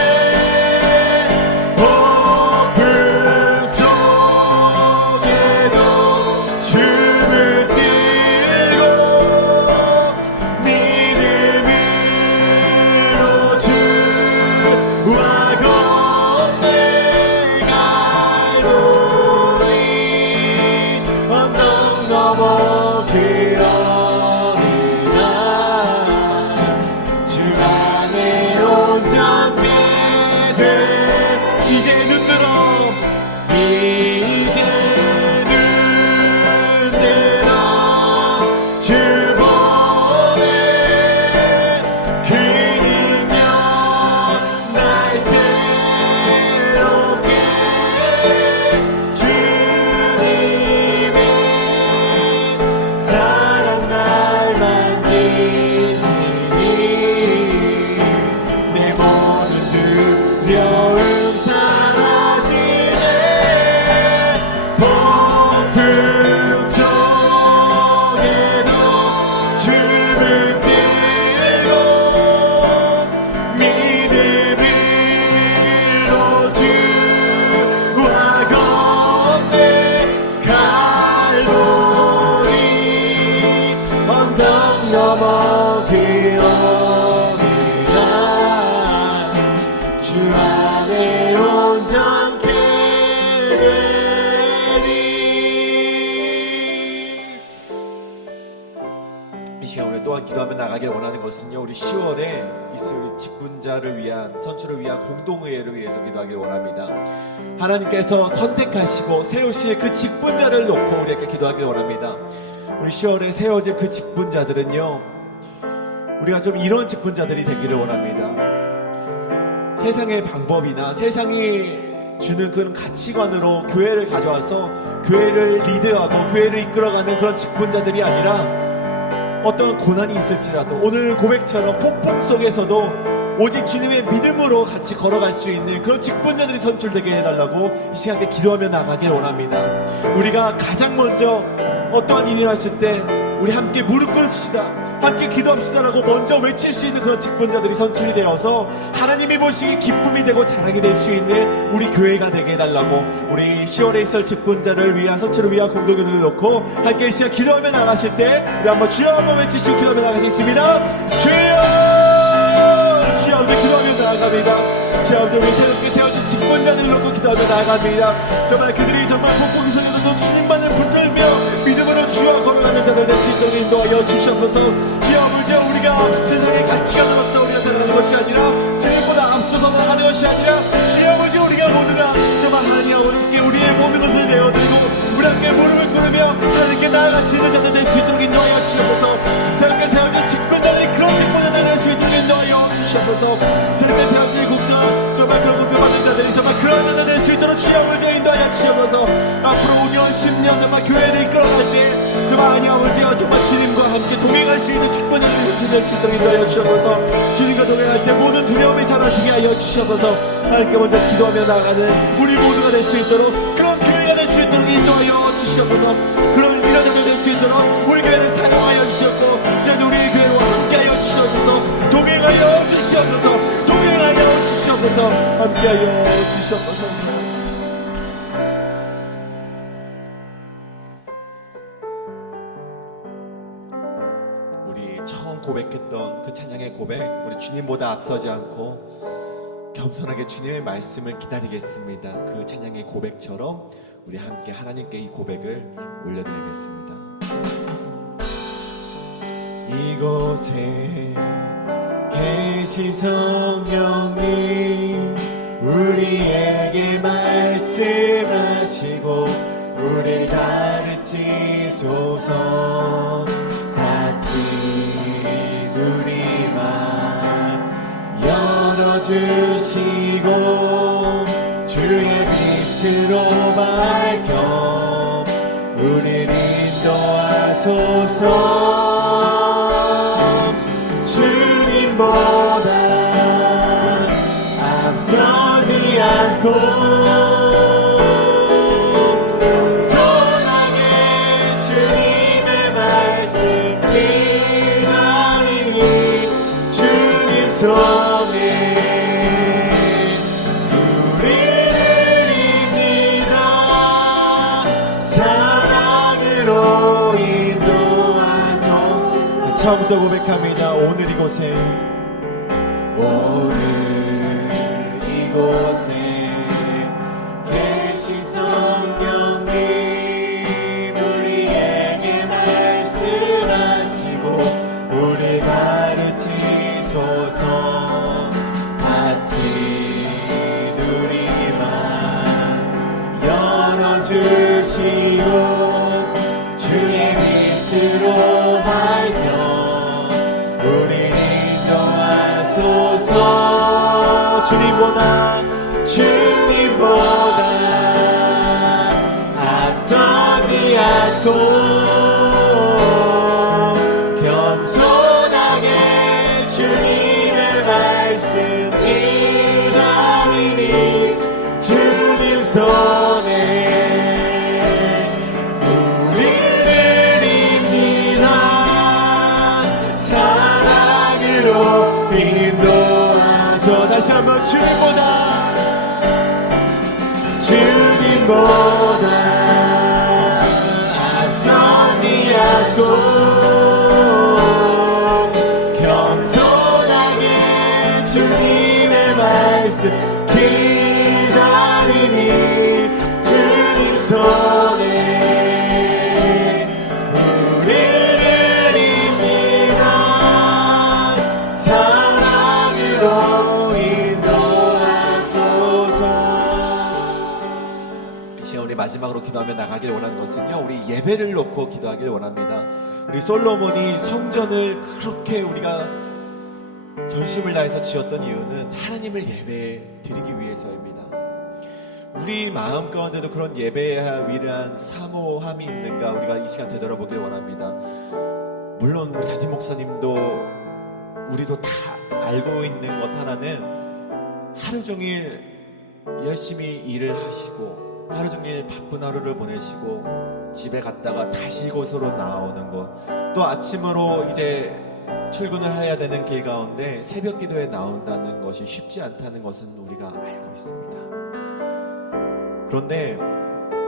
머무리나 주 안에 온전케 되리. 이 시간 우리 또한 기도하며 나가길 원하는 것은요, 우리 10월에 있을 우리 직분자를 위한, 선출을 위한 공동의회를 위해서 기도하길 원합니다. 하나님께서 선택하시고 세우실 그 직분자를 놓고 우리에게 기도하길 원합니다. 우리 10월에 세워질 그 직분자들은요, 우리가 좀 이런 직분자들이 되기를 원합니다. 세상의 방법이나 세상이 주는 그런 가치관으로 교회를 가져와서 교회를 리드하고 교회를 이끌어가는 그런 직분자들이 아니라, 어떤 고난이 있을지라도 오늘 고백처럼 폭풍 속에서도 오직 주님의 믿음으로 같이 걸어갈 수 있는 그런 직분자들이 선출되게 해달라고 이 시간에 기도하며 나가길 원합니다. 우리가 가장 먼저 어떠한 일이 났을 때 우리 함께 무릎 꿇읍시다, 함께 기도합시다라고 먼저 외칠 수 있는 그런 직분자들이 선출이 되어서 하나님이 보시기 기쁨이 되고 자랑이 될 수 있는 우리 교회가 되게 해달라고, 우리 10월에 있을 직분자를 위한, 선출을 위한 공동교회를 놓고 함께 이 시간 기도하며 나가실 때 우리 한번 주여 한번 외치시고 기도하며 나가시겠습니다. 주여! 주여 아버지 기도하며 나아갑니다. 주여 아버지 우리 새롭게 세워진 직분자들을 놓고 기도하며 나아갑니다. 정말 그들이 정말 폭풍 속에서도 주님만을 붙들며 믿음으로 주와 걸어가는 자들 될 수 있도록 인도하여 주시옵소서. 주여 아버지 우리가 세상의 가치관을 앞서 우리가 살아가는 것이 아니라 주님보다 앞서서 나가는 것이 아니라 주여 아버지 우리가 모두가 정말 하나님 아버지께 우리의 모든 것을 내어드리고 우리 함께 무릎을 꿇으며 하나님께 나아갈 수 있는 자들 될 수 있도록 인도하여 주시옵소서. 새롭게 세워진 직분자들이 그런 직분자들 될 수 있도록 인도하여 주시옵소서. 새롭게 세워진 공적 정말 그런 공적 받는 자들이 정말 그런 자들 될 수 있도록 주여 아버지 인도하여 주시옵소서. 앞으로 5년 10년 정말 교회를 이끌어갈 때 정말 하나님 아버지와 정말 주님과 함께 동행할 수 있는 직분자들이 될 수 있도록 인도하여 주시옵소서. 주님과 동행할 때 모든 두려움이 사라지게 하여 주시옵소서. 하나님께 먼저 기도하며 나가는 우리 모두가 될 수 있도록, 그런 교회가 될 수 있도록 인도하여 주시옵소서. 그런 리더들 될 수 있도록 우리 교회를 사용하여 주시옵고 진짜 우리 교회와 함께하여 주시옵소서. 동행하여 주시옵소서. 동행하여 주시옵소서. 함께하여 주시옵소서. 처음 고백했던 그 찬양의 고백, 우리 주님보다 앞서지 않고 겸손하게 주님의 말씀을 기다리겠습니다. 그 찬양의 고백처럼 우리 함께 하나님께 이 고백을 올려드리겠습니다. 이곳에 계신 성령님 우리에게 말씀하시고 우리 가르치소서. 우리만 열어주시고 주의 빛으로 밝혀 우리를 인도하소서. 주님보다 앞서지 않고 손에 우리를 입니다. 사랑으로 인도하소서. 처음부터 고백합니다. 오늘 이곳에 계신 성령님 우리에게 말씀하시고 우리 가르치소서. 같이 누리만 열어주시고 주의 빛으로 밝혀 우리를 인도하소서. 주님보다 앞서지 않고 겸손하게 주님의 말씀 기다리니 주님 손에 우리를 입니다. 사랑으로 인도하소. 다시 한번 주님보다 앞서지 않고 기다리니 주님 손에 우리 드립니다. 사랑으로 인도하소서. 이 시간 우리 마지막으로 기도하며 나가길 원하는 것은요, 우리 예배를 놓고 기도하길 원합니다. 우리 솔로몬이 성전을 그렇게 우리가 전심을 다해서 지었던 이유는 하나님을 예배 드리기 위해서입니다. 우리 마음 가운데도 그런 예배에 위한 사모함이 있는가, 우리가 이 시간 되돌아보길 원합니다. 물론 우리 담임 목사님도 우리도 다 알고 있는 것 하나는 하루 종일 열심히 일을 하시고 하루 종일 바쁜 하루를 보내시고 집에 갔다가 다시 이곳으로 나오는 것, 또 아침으로 이제 출근을 해야 되는 길 가운데 새벽 기도에 나온다는 것이 쉽지 않다는 것은 우리가 알고 있습니다. 그런데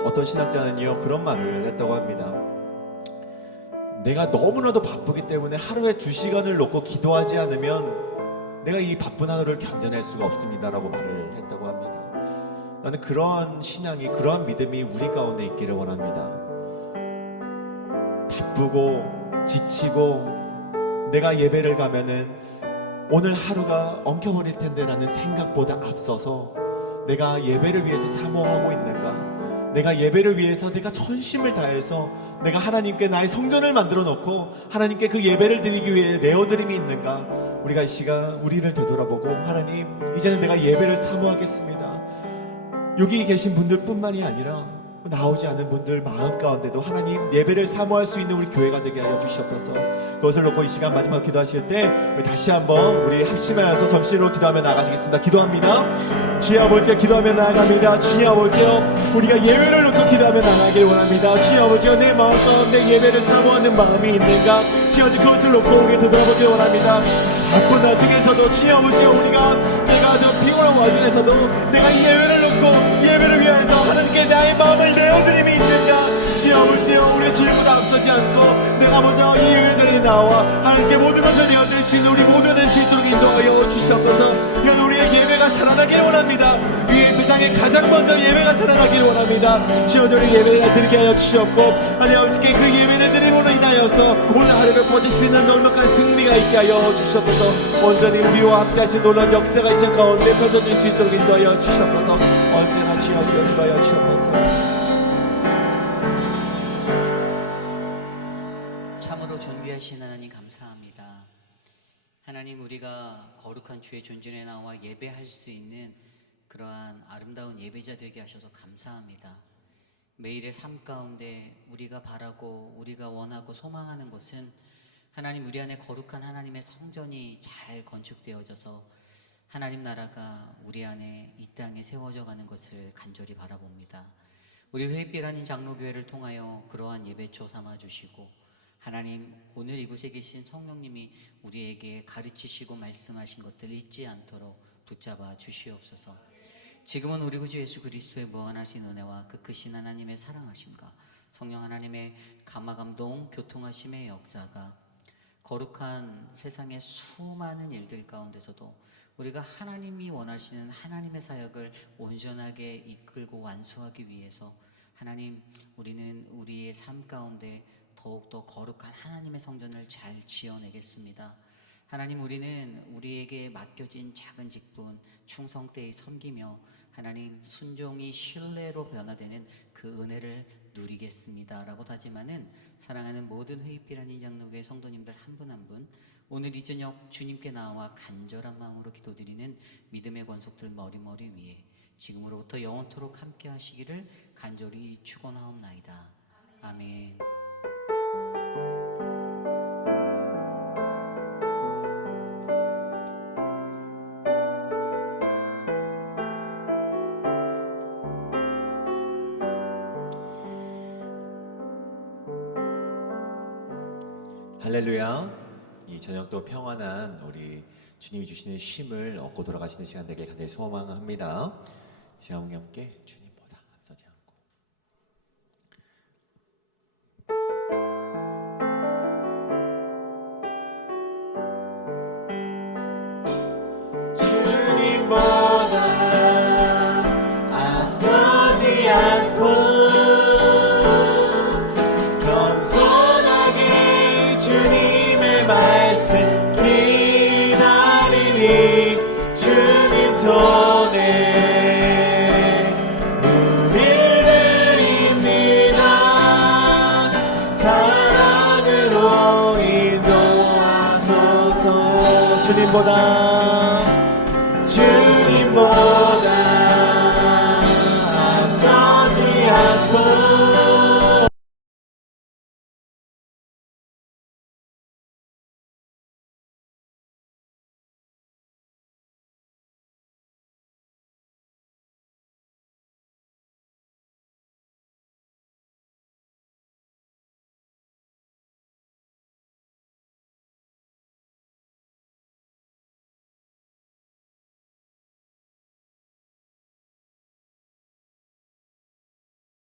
어떤 신학자는요, 그런 말을 했다고 합니다. 내가 너무나도 바쁘기 때문에 하루에 2시간을 놓고 기도하지 않으면 내가 이 바쁜 하루를 견뎌낼 수가 없습니다 라고 말을 했다고 합니다. 나는 그러한 신앙이, 그러한 믿음이 우리 가운데 있기를 원합니다. 바쁘고 지치고 내가 예배를 가면은 오늘 하루가 엉켜버릴 텐데 라는 생각보다 앞서서 내가 예배를 위해서 사모하고 있는가, 내가 예배를 위해서 내가 전심을 다해서 내가 하나님께 나의 성전을 만들어 놓고 하나님께 그 예배를 드리기 위해 내어드림이 있는가, 우리가 이 시간 우리를 되돌아보고 하나님, 이제는 내가 예배를 사모하겠습니다. 여기 계신 분들뿐만이 아니라 나오지 않은 분들 마음 가운데도 하나님 예배를 사모할 수 있는 우리 교회가 되게 하여 주시옵소서. 그것을 놓고 이 시간 마지막 기도하실 때 우리 다시 한번 우리 합심하여서 점심으로 기도하며 나가시겠습니다. 기도합니다. 주의 아버지여, 기도하며 나아갑니다. 주의 아버지여, 우리가 예배를 놓고 기도하며 나가길 원합니다. 주의 아버지여, 내 마음 가운데 예배를 사모하는 마음이 있는가, 주의 아버지 그것을 놓고 우리가 되돌아보길 원합니다. 바쁜 와중에서도 주의 아버지여, 우리가 내가 저 피곤한 와중에서도 내가 이 예배를 놓고 예배를 위해서 하나님께 나의 마음을 내어드림이 있는가, 주의 아버지여, 우리의 주님보다 앞서지 않고 내가 먼저 이 예배 자리에 나와 하나님께 모든 것을 내어드릴 수 있는 우리 모두 될 수 있도록 인도하여 주시옵소서. 여기 우리의 예배가 살아나길 원합니다. 이 땅에 가장 먼저 예배가 살아나길 원합니다. 주여, 저를 예배를 드리게 하여 주시옵고 하나님 아버지께 그 예배를 드림으로 인하여서 오늘 하루를 버틸 수 있는 넉넉한 승리가 있게 하여 주시옵소서. 온전히 우리와 함께 하신 놀라운 역사가 이 시간 가운데 펼쳐질 수 있도록 인도하여 주시옵소서. 언제나 주여 인도하여 주시옵소서. 참으로 존귀하신 하나님 감사합니다. 하나님, 우리가 거룩한 주의 존전에 나와 예배할 수 있는 그러한 아름다운 예배자 되게 하셔서 감사합니다. 매일의 삶 가운데 우리가 바라고 우리가 원하고 소망하는 것은 하나님, 우리 안에 거룩한 하나님의 성전이 잘 건축되어져서 하나님 나라가 우리 안에 이 땅에 세워져 가는 것을 간절히 바라봅니다. 우리 회빛 아닌 장로교회를 통하여 그러한 예배처 삼아주시고 하나님, 오늘 이곳에 계신 성령님이 우리에게 가르치시고 말씀하신 것들 잊지 않도록 붙잡아 주시옵소서. 지금은 우리 구주 예수 그리스도의 무한하신 은혜와 그 크신 하나님의 사랑하심과 성령 하나님의 감화감동 교통하심의 역사가 거룩한 세상의 수많은 일들 가운데서도 우리가 하나님이 원하시는 하나님의 사역을 온전하게 이끌고 완수하기 위해서 하나님, 우리는 우리의 삶 가운데 더욱더 거룩한 하나님의 성전을 잘 지어내겠습니다. 하나님, 우리는 우리에게 맡겨진 작은 직분 충성되이 섬기며 하나님, 순종이 신뢰로 변화되는 그 은혜를 누리겠습니다 라고 다짐하는 사랑하는 모든 회의필 한인 장로교회 성도님들 한 분 한 분, 오늘 이 저녁 주님께 나와 간절한 마음으로 기도드리는 믿음의 권속들 머리머리 위에 지금으로부터 영원토록 함께 하시기를 간절히 축원하옵나이다. 아멘. 할렐루야. 이 저녁도 평안한 우리 주님이 주시는 쉼을 얻고 돌아가시는 시간 되길 간절히 소망합니다. 시간 함께 주님보다 앞서지 않고 주님보다 주님보다